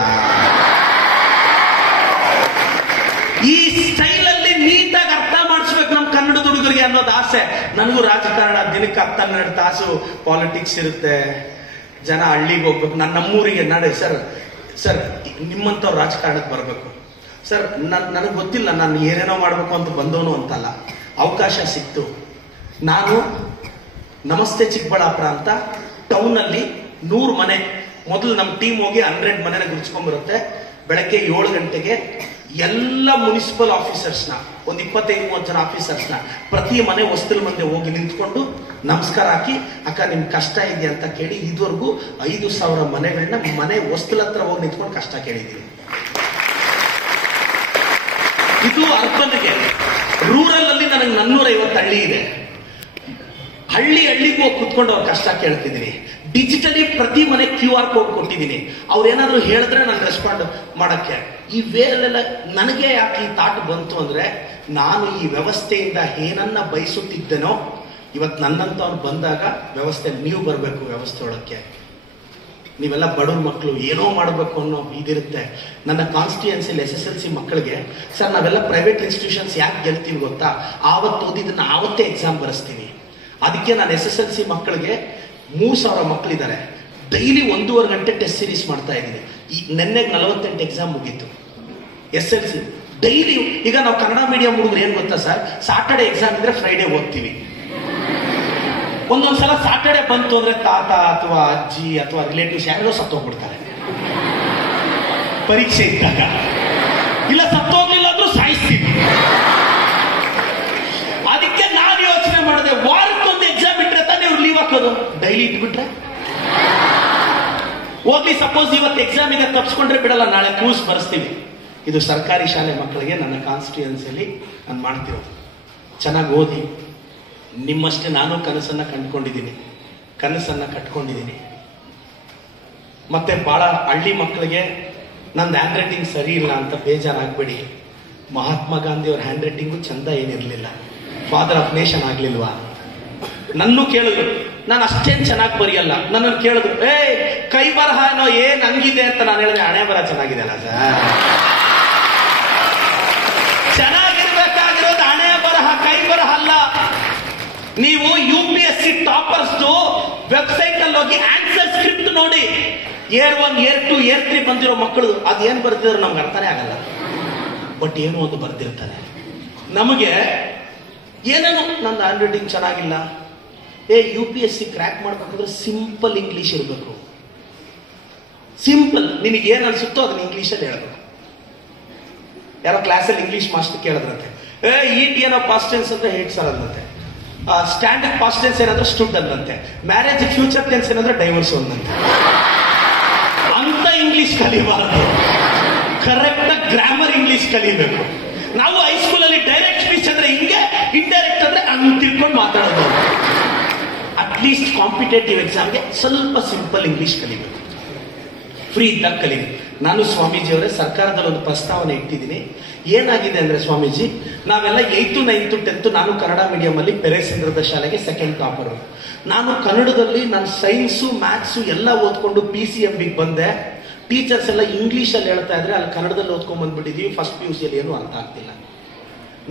ಈ ಸ್ಟೈಲ್ ಅಲ್ಲಿ ನೀಟಾಗಿ ಅರ್ಥ ಮಾಡಿಸ್ಬೇಕು ನಮ್ಮ ಕನ್ನಡದ ಹುಡುಗರಿಗೆ ಅನ್ನೋದು ಆಸೆ. ನನಗೂ ರಾಜಕಾರಣ ದಿನಕ್ಕೆ 10-12 ತಾಸು ಪಾಲಿಟಿಕ್ಸ್ ಇರುತ್ತೆ. ಜನ ಹಳ್ಳಿಗೆ ಹೋಗ್ಬೇಕು, ನಾನು ನಮ್ಮೂರಿಗೆ ನಾಳೆ ಸರ್ ನಿಮ್ಮಂಥವ್ರು ರಾಜಕಾರಣಕ್ಕೆ ಬರಬೇಕು ಸರ್. ನನಗೆ ಗೊತ್ತಿಲ್ಲ, ನಾನು ಏನೇನೋ ಮಾಡಬೇಕು ಅಂತ ಬಂದವನು ಅಂತಲ್ಲ, ಅವಕಾಶ ಸಿಕ್ತು. ನಾನು ನಮಸ್ತೆ ಚಿಕ್ಕಬಳ್ಳಾಪುರ ಅಂತ ಟೌನ್ ಅಲ್ಲಿ 100 ಮನೆ, ಮೊದಲು ನಮ್ಮ ಟೀಮ್ ಹೋಗಿ 100 ಮನೆನ ಗುರ್ಸ್ಕೊಂಡ್ಬರುತ್ತೆ. ಬೆಳಗ್ಗೆ 7 ಗಂಟೆಗೆ ಎಲ್ಲ ಮುನ್ಸಿಪಲ್ ಆಫೀಸರ್ಸ್ನ, ಒಂದು 25-30 ಜನ ಆಫೀಸರ್ಸ್ನ ಪ್ರತಿ ಮನೆ ಹೊಸ್ತಿಲ್ ಮುಂದೆ ಹೋಗಿ ನಿಂತ್ಕೊಂಡು ನಮಸ್ಕಾರ ಹಾಕಿ, ಅಕ್ಕ ನಿಮ್ ಕಷ್ಟ ಇದೆ ಅಂತ ಕೇಳಿ. ಇದುವರೆಗೂ 5,000 ಮನೆಗಳನ್ನ ಮನೆ ಹೊಸ್ತಿಲ್ ಹತ್ರ ಹೋಗಿ ನಿಂತ್ಕೊಂಡು ಕಷ್ಟ ಕೇಳಿದ್ದೀವಿ. ಇದು ಅರ್ಬನ್ಗೆ. ರೂರಲ್ ಅಲ್ಲಿ ನನಗೆ 450 ಹಳ್ಳಿ ಇದೆ. ಹಳ್ಳಿಗೂ ಹೋಗಿ ಕುತ್ಕೊಂಡು ಅವ್ರ ಕಷ್ಟ ಕೇಳ್ತಿದ್ದೀನಿ. ಡಿಜಿಟಲಿ ಪ್ರತಿ ಮನೆ QR ಕೋಡ್ ಕೊಟ್ಟಿದ್ದೀನಿ. ಅವ್ರೇನಾದ್ರು ಹೇಳಿದ್ರೆ ನಾನು ರೆಸ್ಪಾಂಡ್ ಮಾಡಕ್ಕೆ. ಈ ವೇರಲ್ಲೆಲ್ಲ ನನಗೆ ಯಾಕೆ ಈ ತಾಟ್ ಬಂತು ಅಂದ್ರೆ, ನಾನು ಈ ವ್ಯವಸ್ಥೆಯಿಂದ ಏನನ್ನ ಬಯಸುತ್ತಿದ್ದೇನೋ ಇವತ್ತು ನನ್ನಂತವ್ರು ಬಂದಾಗ ವ್ಯವಸ್ಥೆ ನೀವು ಬರಬೇಕು. ವ್ಯವಸ್ಥೆ ಒಳಕ್ಕೆ ನೀವೆಲ್ಲ ಬಡವ್ರ ಮಕ್ಕಳು ಏನೋ ಮಾಡಬೇಕು ಅನ್ನೋ ಇದಿರುತ್ತೆ. ನನ್ನ ಕಾನ್ಸ್ಟಿಟ್ಯೂನ್ಸಿಲಿ SSLC ಮಕ್ಕಳಿಗೆ ಸರ್ ನಾವೆಲ್ಲ ಪ್ರೈವೇಟ್ ಇನ್ಸ್ಟಿಟ್ಯೂಷನ್ಸ್ ಯಾಕೆ ಗೆಲ್ತೀವಿ ಗೊತ್ತಾ? ಆವತ್ತು ಓದಿದ್ದನ್ನ ಆವತ್ತೇ ಎಕ್ಸಾಮ್ ಬರೆಸ್ತೀನಿ. ಅದಕ್ಕೆ ನಾನು SSLC ಮಕ್ಕಳಿಗೆ 3,000 ಮಕ್ಕಳಿದ್ದಾರೆ, ಡೈಲಿ 1.5 ಗಂಟೆ ಟೆಸ್ಟ್ ಸೀರೀಸ್ ಮಾಡ್ತಾ ಇದ್ದೀನಿ. ಈ ನೆನ್ನೆಗೆ 48 ಎಕ್ಸಾಮ್ ಮುಗೀತು SLC ಡೈಲಿ. ಈಗ ನಾವು ಕನ್ನಡ ಮೀಡಿಯಂ ಹುಡುಗರು ಏನ್ ಗೊತ್ತಾ ಸರ್, ಸಾಟರ್ಡೆ ಎಕ್ಸಾಮ್ ಇದ್ರೆ ಫ್ರೈಡೆ ಓದ್ತೀವಿ. ಒಂದೊಂದ್ಸಲ ಸಾಟರ್ಡೆ ಬಂತು ಅಂದ್ರೆ ತಾತ ಅಥವಾ ಅಜ್ಜಿ ಅಥವಾ ರಿಲೇಟಿವ್ಸ್ ಯಾರೋ ಸತ್ತೋಗ್ಬಿಡ್ತಾರೆ ಪರೀಕ್ಷೆ ಇದ್ದಾಗ. ಇಲ್ಲ ಸತ್ತೋಗ್ಲಿಲ್ಲ ಅಂದ್ರೂ ಸಾಯಿಸ್ತೀವಿ. ಅದಕ್ಕೆ ನಾನು ಯೋಚನೆ ಮಾಡಿದೆ, ವಾರಕ್ಕೊಂದು ಎಕ್ಸಾಮ್ ಇಟ್ರೆ ತಾನೇ ಇವ್ರು ಲೀವ್ ಹಾಕೋದು. ಡೈಲಿ ಇಟ್ಬಿಟ್ರೆ ಹೋಗ್ಲಿ, ಸಪೋಸ್ ಇವತ್ತು ಎಕ್ಸಾಮಿಗೆ ತಪ್ಪಿಸ್ಕೊಂಡ್ರೆ ಬಿಡಲ್ಲ, ನಾಳೆ ಕ್ಯೂಸ್ ಬರೆಸ್ತೀವಿ. ಇದು ಸರ್ಕಾರಿ ಶಾಲೆ ಮಕ್ಕಳಿಗೆ ನನ್ನ ಕಾನ್ಸ್ಟಿಟ್ಯೂನ್ಸಿಯಲ್ಲಿ ನಾನು ಮಾಡ್ತಿರೋದು. ಚೆನ್ನಾಗಿ ಓದಿ. ನಿಮ್ಮಷ್ಟೇ ನಾನು ಕನಸನ್ನ ಕಂಡುಕೊಂಡಿದ್ದೀನಿ, ಕನಸನ್ನ ಕಟ್ಕೊಂಡಿದ್ದೀನಿ. ಮತ್ತೆ ಬಹಳ ಹಳ್ಳಿ ಮಕ್ಕಳಿಗೆ ನಂದು ಹ್ಯಾಂಡ್ ರೈಟಿಂಗ್ ಸರಿ ಇಲ್ಲ ಅಂತ ಬೇಜಾರಾಗಬೇಡಿ. ಮಹಾತ್ಮ ಗಾಂಧಿ ಅವ್ರ ಹ್ಯಾಂಡ್ ರೈಟಿಂಗು ಚಂದ ಏನಿರಲಿಲ್ಲ. ಫಾದರ್ ಆಫ್ ನೇಷನ್ ಆಗ್ಲಿಲ್ವಾ? ನನ್ನೂ ಕೇಳಿದ್ರು, ನಾನು ಅಷ್ಟೇನ್ ಚೆನ್ನಾಗಿ ಬರೆಯಲ್ಲ. ನನ್ನನ್ನು ಕೇಳಿದ್ರು, ಕೈ ಬರಹ ಏನೋ ಏನ್ ಹಂಗಿದೆ ಅಂತ ನಾನು ಹೇಳಿದೆ, ಹಣೆ ಬರಹ ಚೆನ್ನಾಗಿದೆ ಅಲ್ಲ ಸರ್. ಚೆನ್ನಾಗಿರ್ಬೇಕಾಗಿರೋದು ಹಣೆ ಬರಹ, ಕೈ ಬರಹ ಅಲ್ಲ. ನೀವು UPSC ಟಾಪರ್ಸ್ ವೆಬ್ಸೈಟ್ ಅಲ್ಲಿ ಹೋಗಿ ಆನ್ಸರ್ ಸ್ಕ್ರಿಪ್ಟ್ ನೋಡಿ. Year 1, Year 2, Year 3 ಬಂದಿರೋ ಮಕ್ಕಳು ಅದೇನ್ ಬರ್ತಿದ್ರು ನಮ್ಗೆ ಅರ್ಥನೇ ಆಗಲ್ಲ. ಬಟ್ ಏನೋ ಒಂದು ಬರ್ತಿರ್ತಾನೆ. ನಮಗೆ ಏನೇನೋ ನಂದು ಹ್ಯಾಂಡ್ ರೈಟಿಂಗ್ ಚೆನ್ನಾಗಿಲ್ಲ. UPSC ಕ್ರ್ಯಾಕ್ ಮಾಡ್ಬೇಕಂದ್ರೆ ಸಿಂಪಲ್ ಇಂಗ್ಲಿಷ್ ಇರಬೇಕು. ಸಿಂಪಲ್, ನಿನಗೆ ಏನ್ ಅನ್ಸುತ್ತೋ ಅದನ್ನ ಇಂಗ್ಲಿಷಲ್ಲಿ ಹೇಳ್ಬೇಕು. ಯಾರೋ ಕ್ಲಾಸಲ್ಲಿ ಇಂಗ್ಲಿಷ್ ಮಾಸ್ಟರ್ ಕೇಳಿದ್ರಂತೆ, ಈಟ್ ಏನೋ ಪಾಸ್ಟ್ ಟೆನ್ಸ್ ಅಂತ ಹೇಟ್ ಸರ್ ಅಂದಂತೆ, ಸ್ಟ್ಯಾಂಡರ್ಡ್ ಪಾಸ್ಟ್ ಟೆನ್ಸ್ ಏನಾದ್ರೆ ಸ್ಟುಡ್ ಅಂದಂತೆ, ಮ್ಯಾರೇಜ್ ಫ್ಯೂಚರ್ ಟೆನ್ಸ್ ಏನಾದ್ರೆ ಡೈವರ್ಸ್ ಅಂದಂತೆ. ಅಂತ ಇಂಗ್ಲಿಷ್ ಕಲಿಬಾರದು, ಕರೆಕ್ಟ್ ಗ್ರಾಮರ್ ಇಂಗ್ಲಿಷ್ ಕಲಿಬೇಕು. ನಾವು ಹೈಸ್ಕೂಲ್ ಅಲ್ಲಿ ಡೈರೆಕ್ಟ್ ಸ್ಪೀಚ್ ಅಂದ್ರೆ ಹಿಂಗೆ, ಇಂಡೈರೆಕ್ಟ್ ಅಂದ್ರೆ ಹಂಗ್ ತಿಳ್ಕೊಂಡು ಮಾತಾಡೋದು. ಅಟ್ಲೀಸ್ಟ್ ಕಾಂಪಿಟೇಟಿವ್ ಎಕ್ಸಾಮ್ಗೆ ಸ್ವಲ್ಪ ಸಿಂಪಲ್ ಇಂಗ್ಲಿಷ್ ಕಲಿಬೇಕು, ಫ್ರೀ ಇದ್ದಾಗ ಕಲಿಬೇಕು. ನಾನು ಸ್ವಾಮೀಜಿಯವರೇ ಸರ್ಕಾರದಲ್ಲಿ ಒಂದು ಪ್ರಸ್ತಾವನೆ ಇಟ್ಟಿದ್ದೀನಿ. ಏನಾಗಿದೆ ಅಂದ್ರೆ ಸ್ವಾಮೀಜಿ, ನಾವೆಲ್ಲ 8th, 9th, 10th ನಾನು ಕನ್ನಡ ಮೀಡಿಯಂ ಅಲ್ಲಿ ಪೆರೇಸಂದ್ರದ ಶಾಲೆಗೆ ಸೆಕೆಂಡ್ ಟಾಪರ್. ನಾನು ಕನ್ನಡದಲ್ಲಿ ನಾನು ಸೈನ್ಸು ಮ್ಯಾಥ್ಸು ಎಲ್ಲ ಓದ್ಕೊಂಡು PCMBಗೆ ಬಂದೆ. ಟೀಚರ್ಸ್ ಎಲ್ಲ ಇಂಗ್ಲಿಷ್ ಅಲ್ಲಿ ಹೇಳ್ತಾ ಇದ್ರೆ ಅಲ್ಲಿ ಕನ್ನಡದಲ್ಲಿ ಓದ್ಕೊಂಡ್ ಬಂದ್ಬಿಟ್ಟಿದೀವಿ. ಫಸ್ಟ್ PUC ಅಲ್ಲಿ ಏನು ಅರ್ಥ ಆಗ್ತಿಲ್ಲ.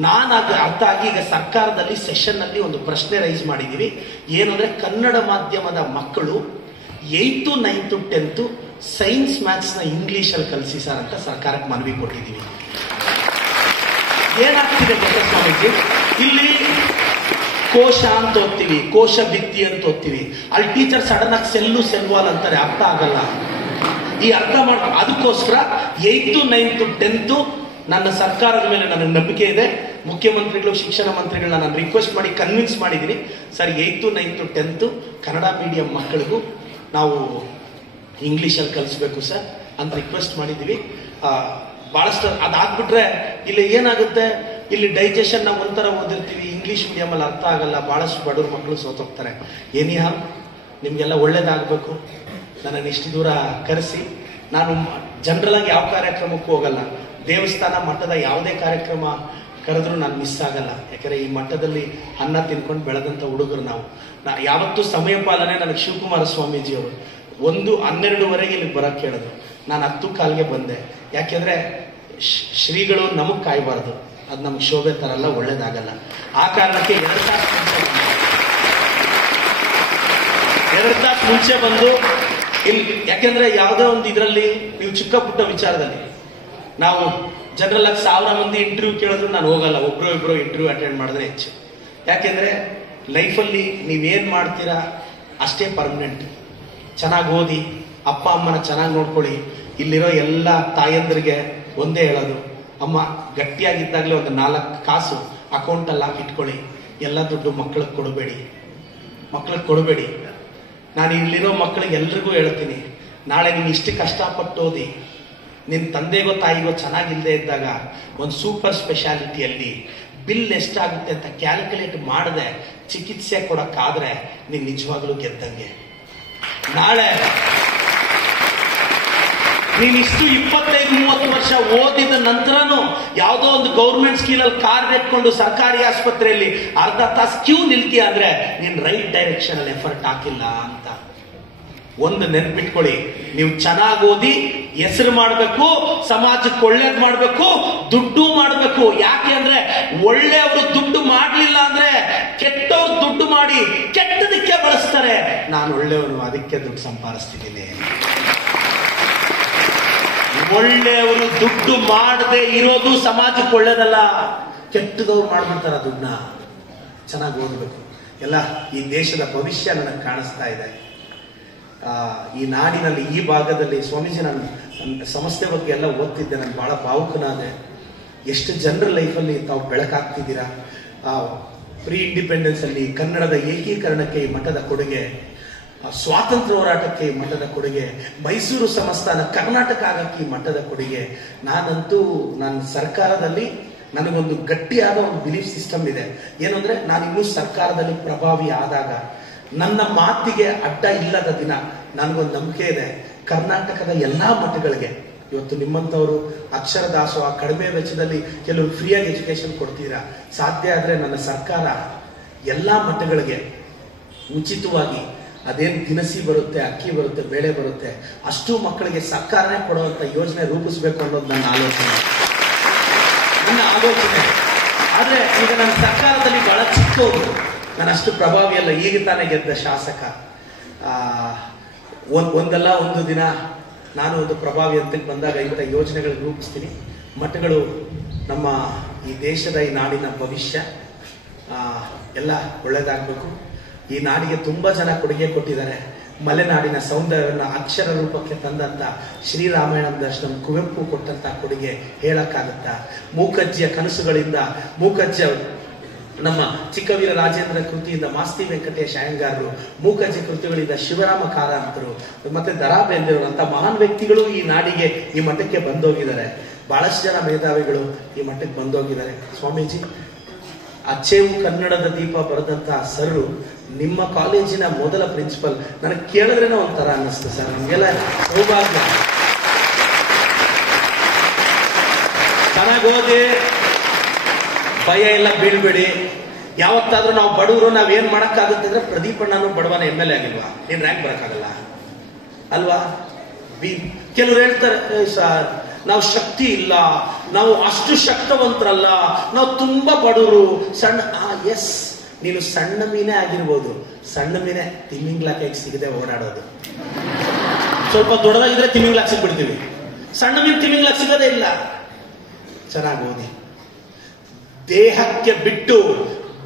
ನಾನು ಅದು ಅರ್ಥ ಆಗಿ ಈಗ ಸರ್ಕಾರದಲ್ಲಿ ಸೆಷನ್ ಅಲ್ಲಿ ಒಂದು ಪ್ರಶ್ನೆ ರೈಸ್ ಮಾಡಿದೀವಿ. ಏನಂದ್ರೆ ಕನ್ನಡ ಮಾಧ್ಯಮದ ಮಕ್ಕಳು 8th, 9th, 10th science maths ನ ಇಂಗ್ಲಿಷ್ ಅಲ್ಲಿ ಕಲಿಸಿ ಸರ್ ಅಂತ ಸರ್ಕಾರಕ್ಕೆ ಮನವಿ ಕೊಟ್ಟಿದ್ದೀವಿ. ಏನಾಗ್ತಿದೆ ಗೊತ್ತಾ ಸ್ವಾಮೀಜಿ, ಇಲ್ಲಿ ಕೋಶ ಅಂತ ಓದ್ತೀವಿ, ಕೋಶ ಭಿತ್ತಿ ಅಂತ ಓದ್ತೀವಿ. ಅಲ್ಲಿ ಟೀಚರ್ ಸಡನ್ ಆಗಿ ಸೆಲ್ವಾಲ್ ಅಂತಾರೆ, ಅರ್ಥ ಆಗಲ್ಲ. ಈ ಅರ್ಥ ಮಾಡ್ಕೊ, ಅದಕ್ಕೋಸ್ಕರ 8th, 9th, 10th ನನ್ನ ಸರ್ಕಾರದ ಮೇಲೆ ನನಗೆ ನಂಬಿಕೆ ಇದೆ. ಮುಖ್ಯಮಂತ್ರಿಗಳು, ಶಿಕ್ಷಣ ಮಂತ್ರಿಗಳನ್ನ ನಾನು ರಿಕ್ವೆಸ್ಟ್ ಮಾಡಿ ಕನ್ವಿನ್ಸ್ ಮಾಡಿದ್ದೀನಿ. Sir 8th, 9th, 10th Kannada medium ಮಕ್ಕಳಿಗೂ ನಾವು ಇಂಗ್ಲಿಷಲ್ಲಿ ಕಲಿಸ್ಬೇಕು ಸರ್ ಅಂತ ರಿಕ್ವೆಸ್ಟ್ ಮಾಡಿದ್ದೀವಿ. ಬಹಳಷ್ಟು ಅದಾಗ್ಬಿಟ್ರೆ ಇಲ್ಲಿ ಏನಾಗುತ್ತೆ, ಇಲ್ಲಿ ಡೈಜೆಷನ್ ನಾವು ಒಂಥರ ಓದಿರ್ತೀವಿ, ಇಂಗ್ಲಿಷ್ ಮೀಡಿಯಂ ಅಲ್ಲಿ ಅರ್ಥ ಆಗಲ್ಲ. ಬಹಳಷ್ಟು ಬಡವ್ರ ಮಕ್ಕಳು ಸೋತೋಗ್ತಾರೆ. ಏನಿಹಾ ನಿಮ್ಗೆಲ್ಲ ಒಳ್ಳೇದಾಗಬೇಕು. ನನ್ನನ್ನು ಇಷ್ಟು ದೂರ ಕರೆಸಿ, ನಾನು ಜನರಲ್ ಆಗಿ ಯಾವ ಕಾರ್ಯಕ್ರಮಕ್ಕೂ ಹೋಗಲ್ಲ. ದೇವಸ್ಥಾನ ಮಠದ ಯಾವುದೇ ಕಾರ್ಯಕ್ರಮ ಕರೆದ್ರೂ ನಾನು ಮಿಸ್ ಆಗಲ್ಲ. ಯಾಕಂದ್ರೆ ಈ ಮಠದಲ್ಲಿ ಅನ್ನ ತಿನ್ಕೊಂಡು ಬೆಳೆದಂತ ಹುಡುಗರು ನಾವು. ಯಾವತ್ತೂ ಸಮಯ ಪಾಲನೆ. ನನಗೆ ಶಿವಕುಮಾರ ಸ್ವಾಮೀಜಿಯವರು 1:12 ಇಲ್ಲಿ ಬರಕ್ಕೆ ಹೇಳಿದ್ರು. ನಾನು 10:15 ಬಂದೆ. ಯಾಕೆಂದ್ರೆ ಶ್ರೀಗಳು ನಮಗ್ ಕಾಯಬಾರದು, ಅದು ನಮ್ಗೆ ಶೋಭೆ ತರಲ್ಲ, ಒಳ್ಳೇದಾಗಲ್ಲ. ಆ ಕಾರಣಕ್ಕೆ 2 ತಾಸು ಮುಂಚೆ ಬಂದು ಇಲ್ಲಿ, ಯಾಕೆಂದ್ರೆ ಯಾವುದೋ ಒಂದು ಇದರಲ್ಲಿ ನೀವು ಚಿಕ್ಕ ಪುಟ್ಟ ವಿಚಾರದಲ್ಲಿ ನಾವು ಜನರಲ್ ಆಗಿ 1000 ಮಂದಿ ಇಂಟರ್ವ್ಯೂ ಕೇಳಿದ್ರು ನಾನು ಹೋಗಲ್ಲ. ಒಬ್ರು ಇಂಟರ್ವ್ಯೂ ಅಟೆಂಡ್ ಮಾಡಿದ್ರೆ ಹೆಚ್ಚು. ಯಾಕೆಂದ್ರೆ ಲೈಫಲ್ಲಿ ನೀವೇನ್ ಮಾಡ್ತೀರಾ ಅಷ್ಟೇ ಪರ್ಮನೆಂಟ್. ಚೆನ್ನಾಗಿ ಓದಿ, ಅಪ್ಪ ಅಮ್ಮನ ಚೆನ್ನಾಗಿ ನೋಡ್ಕೊಳ್ಳಿ. ಇಲ್ಲಿರೋ ಎಲ್ಲ ತಾಯಂದ್ರಿಗೆ ಒಂದೇ ಹೇಳೋದು, ಅಮ್ಮ ಗಟ್ಟಿಯಾಗಿದ್ದಾಗಲೇ ಒಂದು 4 ಕಾಸು ಅಕೌಂಟಲ್ಲಿ ಹಾಕಿಟ್ಕೊಳ್ಳಿ. ಎಲ್ಲ ದುಡ್ಡು ಮಕ್ಕಳಿಗೆ ಕೊಡಬೇಡಿ. ನಾನು ಇಲ್ಲಿರೋ ಮಕ್ಕಳಿಗೆ ಎಲ್ರಿಗೂ ಹೇಳ್ತೀನಿ, ನಾಳೆ ನೀನು ಇಷ್ಟು ಕಷ್ಟಪಟ್ಟು ಓದಿ ನಿನ್ನ ತಂದೆಗೋ ತಾಯಿಗೋ ಚೆನ್ನಾಗಿಲ್ಲದೆ ಇದ್ದಾಗ ಒಂದು ಸೂಪರ್ ಸ್ಪೆಷಾಲಿಟಿಯಲ್ಲಿ ಬಿಲ್ ಎಷ್ಟಾಗುತ್ತೆ ಅಂತ ಕ್ಯಾಲ್ಕುಲೇಟ್ ಮಾಡದೆ ಚಿಕಿತ್ಸೆ ಕೊಡಕ್ಕಾದ್ರೆ ನೀನು ನಿಜವಾಗ್ಲೂ ಗೆದ್ದಂಗೆ. ನಾಳೆ ನೀನಿಷ್ಟು 25-30 ವರ್ಷ ಓದಿದ ನಂತರನು ಯಾವುದೋ ಒಂದು ಗೌರ್ಮೆಂಟ್ ಸ್ಕೀಲಲ್ಲಿ ಕಾರ್ಡ್ ಇಟ್ಕೊಂಡು ಸರ್ಕಾರಿ ಆಸ್ಪತ್ರೆಯಲ್ಲಿ ಅರ್ಧ ತಾಸು ಕ್ಯೂ ನಿಲ್ತೀಯ ಅಂದ್ರೆ ನೀನ್ ರೈಟ್ ಡೈರೆಕ್ಷನ್ ಅಲ್ಲಿ ಎಫರ್ಟ್ ಹಾಕಿಲ್ಲ ಅಂತ. ಒಂದು ನೆನ್ಪಿಟ್ಕೊಳ್ಳಿ, ನೀವು ಚೆನ್ನಾಗಿ ಓದಿ ಹೆಸರು ಮಾಡಬೇಕು, ಸಮಾಜಕ್ಕೆ ಒಳ್ಳೇದ್ ಮಾಡಬೇಕು, ದುಡ್ಡು ಮಾಡಬೇಕು. ಯಾಕೆ ಅಂದ್ರೆ ಒಳ್ಳೆಯವರು ದುಡ್ಡು ಮಾಡ್ಲಿಲ್ಲ ಅಂದ್ರೆ ಕೆಟ್ಟವ್ರು ದುಡ್ಡು ಮಾಡಿ ಕೆಟ್ಟದಕ್ಕೆ ಬಳಸ್ತಾರೆ. ನಾನು ಒಳ್ಳೆಯವನು, ಅದಕ್ಕೆ ದುಡ್ಡು ಸಂಪಾದಿಸ್ತಿದ್ದೀನಿ. ಒಳ್ಳೆಯವರು ದುಡ್ಡು ಮಾಡದೆ ಇರೋದು ಸಮಾಜಕ್ಕೆ ಒಳ್ಳೇದಲ್ಲ. ಕೆಟ್ಟದವ್ರು ಮಾಡ್ಬಿಡ್ತಾರ ದುಡ್ಡನ್ನ. ಚೆನ್ನಾಗಿ ಓದಬೇಕು. ಎಲ್ಲ ಈ ದೇಶದ ಭವಿಷ್ಯ ನನಗೆ ಕಾಣಿಸ್ತಾ ಇದೆ. ಈ ನಾಡಿನಲ್ಲಿ, ಈ ಭಾಗದಲ್ಲಿ ಸ್ವಾಮೀಜಿ ನಾನು ಸಂಸ್ಥೆ ಬಗ್ಗೆ ಎಲ್ಲ ಓದ್ತಿದ್ದೆ. ನಾನು ಬಹಳ ಭಾವುಕನಾದೆ. ಎಷ್ಟು ಜನರ ಲೈಫಲ್ಲಿ ತಾವು ಬೆಳಕಾಗ್ತಿದ್ದೀರಾ. ಪ್ರೀ ಇಂಡಿಪೆಂಡೆನ್ಸ್ ಅಲ್ಲಿ ಕನ್ನಡದ ಏಕೀಕರಣಕ್ಕೆ ಈ ಮಠದ ಕೊಡುಗೆ, ಸ್ವಾತಂತ್ರ್ಯ ಹೋರಾಟಕ್ಕೆ ಈ ಮಠದ ಕೊಡುಗೆ, ಮೈಸೂರು ಸಂಸ್ಥಾನ ಕರ್ನಾಟಕ ಆಗಕ್ಕೆ ಈ ಮಠದ ಕೊಡುಗೆ. ನಾನಂತೂ ನನ್ನ ಸರ್ಕಾರದಲ್ಲಿ ನನಗೊಂದು ಗಟ್ಟಿಯಾದ ಒಂದು ಬಿಲೀಫ್ ಸಿಸ್ಟಮ್ ಇದೆ. ಏನಂದ್ರೆ ನಾನು ಇನ್ನೂ ಸರ್ಕಾರದಲ್ಲಿ ಪ್ರಭಾವಿ ಆದಾಗ ನನ್ನ ಮಾತಿಗೆ ಅಡ್ಡ ಇಲ್ಲದ ದಿನ ನನಗೊಂದು ನಂಬಿಕೆ ಇದೆ. ಕರ್ನಾಟಕದ ಎಲ್ಲಾ ಮಠಗಳಿಗೆ ಇವತ್ತು ನಿಮ್ಮಂತವರು ಅಕ್ಷರ ದಾಸೋಹ ಕಡಿಮೆ ವೆಚ್ಚದಲ್ಲಿ ಕೆಲವರು ಫ್ರೀಯಾಗಿ ಎಜುಕೇಶನ್ ಕೊಡ್ತೀರಾ. ಸಾಧ್ಯ ಆದ್ರೆ ನನ್ನ ಸರ್ಕಾರ ಎಲ್ಲಾ ಮಠಗಳಿಗೆ ಉಚಿತವಾಗಿ ಅದೇನು ದಿನಸಿ ಬರುತ್ತೆ, ಅಕ್ಕಿ ಬರುತ್ತೆ, ಬೇಳೆ ಬರುತ್ತೆ, ಅಷ್ಟು ಮಕ್ಕಳಿಗೆ ಸರ್ಕಾರನೇ ಕೊಡುವಂತ ಯೋಜನೆ ರೂಪಿಸಬೇಕು ಅನ್ನೋದು ನನ್ನ ಆಲೋಚನೆ. ಆದ್ರೆ ಈಗ ನನ್ನ ಸರ್ಕಾರದಲ್ಲಿ ಬಹಳ ಚಿಕ್ಕವರು, ನಾನು ಅಷ್ಟು ಪ್ರಭಾವಿ ಅಲ್ಲ, ಈಗ ತಾನೇ ಗೆದ್ದ ಶಾಸಕ. ಒಂದಲ್ಲ ಒಂದು ದಿನ ನಾನು ಒಂದು ಪ್ರಭಾವಿ ಹಂತಕ್ಕೆ ಬಂದಾಗ ಇಂಥ ಯೋಜನೆಗಳನ್ನು ರೂಪಿಸ್ತೀನಿ. ಮಠಗಳು ನಮ್ಮ ಈ ದೇಶದ, ಈ ನಾಡಿನ ಭವಿಷ್ಯ, ಎಲ್ಲ ಒಳ್ಳೇದಾಗಬೇಕು. ಈ ನಾಡಿಗೆ ತುಂಬಾ ಜನ ಕೊಡುಗೆ ಕೊಟ್ಟಿದ್ದಾರೆ. ಮಲೆನಾಡಿನ ಸೌಂದರ್ಯವನ್ನು ಅಕ್ಷರ ರೂಪಕ್ಕೆ ತಂದಂತ ಶ್ರೀರಾಮಾಯಣಂ ದರ್ಶನಂ ಕುವೆಂಪು ಕೊಟ್ಟಂತ ಕೊಡುಗೆ ಹೇಳಕ್ಕಾಗತ್ತಾ? ಮೂಕಜ್ಜಿಯ ಕನಸುಗಳಿಂದ, ಮೂಕಜ್ಜಿಯ ನಮ್ಮ ಚಿಕ್ಕವೀರ ರಾಜೇಂದ್ರ ಕೃತಿಯಿಂದ ಮಾಸ್ತಿ ವೆಂಕಟೇಶ ಅಯ್ಯಂಗಾರರು, ಮೂಕಜ್ಜಿ ಕೃತಿಗಳಿಂದ ಶಿವರಾಮ ಕಾರಂತರು, ಮತ್ತೆ ದರಾ ಬೇಂದ್ರೆಯವರು ಅಂತ ಮಹಾನ್ ವ್ಯಕ್ತಿಗಳು ಈ ನಾಡಿಗೆ, ಈ ಮಠಕ್ಕೆ ಬಂದೋಗಿದ್ದಾರೆ. ಬಹಳಷ್ಟು ಜನ ಮೇಧಾವಿಗಳು ಈ ಮಠಕ್ಕೆ ಬಂದೋಗಿದ್ದಾರೆ. ಸ್ವಾಮೀಜಿ, ಅಚ್ಚೇವು ಕನ್ನಡದ ದೀಪ ಬರೆದಂತಹ ಸರ್ ನಿಮ್ಮ ಕಾಲೇಜಿನ ಮೊದಲ ಪ್ರಿನ್ಸಿಪಲ್. ನನಗೆ ಕೇಳಿದ್ರೇನೋ ಒಂಥರ ಅನ್ನಿಸ್ತು ಸರ್, ನಮ್ಗೆಲ್ಲ ಸೌಭಾಗ್ಯ. ಚೆನ್ನಾಗಿ ಓದಿ, ಭಯ ಎಲ್ಲ ಬೀಳ್ಬೇಡಿ. ಯಾವತ್ತಾದ್ರೂ ನಾವು ಬಡವರು ನಾವೇನ್ ಮಾಡಕ್ಕಾಗುತ್ತೆ ಅಂದ್ರೆ, ಪ್ರದೀಪಣ್ಣನು ಬಡವನ MLA ಆಗಿಲ್ವಾ, ನೀನ್ ರ್ಯಾಂಕ್ ಬರಕ್ಕಾಗಲ್ಲ ಅಲ್ವಾ? ಕೆಲವ್ರು ಹೇಳ್ತಾರೆ, ಸರ್ ನಾವು ಶಕ್ತಿ ಇಲ್ಲ, ನಾವು ಅಷ್ಟು ಶಕ್ತವಂತರಲ್ಲ, ನಾವು ತುಂಬಾ ಬಡವರು, ಸಣ್ಣ. ಎಸ್, ನೀನು ಸಣ್ಣ ಮೀನೇ ಆಗಿರ್ಬೋದು, ಸಣ್ಣ ಮೀನೇ ತಿಮ್ಮಿಂಗ್ಲಾಕೆ ಸಿಗದೆ ಓಡಾಡೋದು. ಸ್ವಲ್ಪ ದೊಡ್ಡದಾಗಿದ್ರೆ ತಿಮ್ಮಿಂಗ್ಲಾಕ್ ಸಿಗ್ಬಿಡ್ತೀವಿ, ಸಣ್ಣ ಮೀನು ತಿಮ್ಮಿಂಗ್ಲಾಕ್ ಸಿಗೋದೇ ಇಲ್ಲ. ಚೆನ್ನಾಗಿ ಓದಿ. ದೇಹಕ್ಕೆ ಬಿಟ್ಟು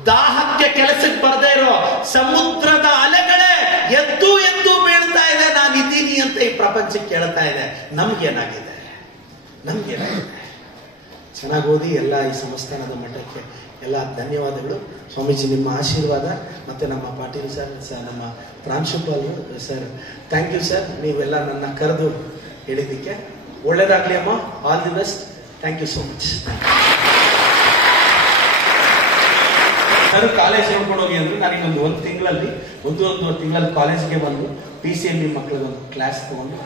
ದಾಹಕ್ಕೆ ಕೆಲಸಕ್ಕೆ ಬರದೇ ಇರೋ ಸಮುದ್ರದ ಅಲೆಗಳೇ ಎದ್ದು ಎದ್ದು ಬೀಳ್ತಾ ಇದೆ, ನಾನು ಇದ್ದೀನಿ ಅಂತ ಈ ಪ್ರಪಂಚಕ್ಕೆ ಹೇಳ್ತಾ ಇದೆ. ನಮ್ಗೇನಾಗಿದೆ? ಚೆನ್ನಾಗಿ ಓದಿ. ಎಲ್ಲ ಈ ಸಂಸ್ಥಾನದ ಮಠಕ್ಕೆ ಎಲ್ಲ ಧನ್ಯವಾದಗಳು. ಸ್ವಾಮೀಜಿ, ನಿಮ್ಮ ಆಶೀರ್ವಾದ, ಮತ್ತೆ ನಮ್ಮ ಪಾಟೀಲ್ ಸರ್, ನಮ್ಮ ಪ್ರಾಂಶುಪಾಲ್ ಸರ್, ಥ್ಯಾಂಕ್ ಯು ಸರ್, ನೀವೆಲ್ಲ ನನ್ನ ಕರೆದು ಹೇಳಿದ್ದಕ್ಕೆ. ಒಳ್ಳೇದಾಗ್ಲಿ ಅಮ್ಮ, all the best. Thank you so much. Sir college ನೋಡ್ಕೊಂಡು ಹೋಗಿ ಅಂದ್ರೆ, ನಾನು ಇನ್ನೊಂದು ಒಂದೂವರೆ ತಿಂಗಳಲ್ಲಿ ಕಾಲೇಜ್ಗೆ ಬಂದು PCMB ಮಕ್ಕಳಿಗೆ ಒಂದು ಕ್ಲಾಸ್ ತಗೊಂಡು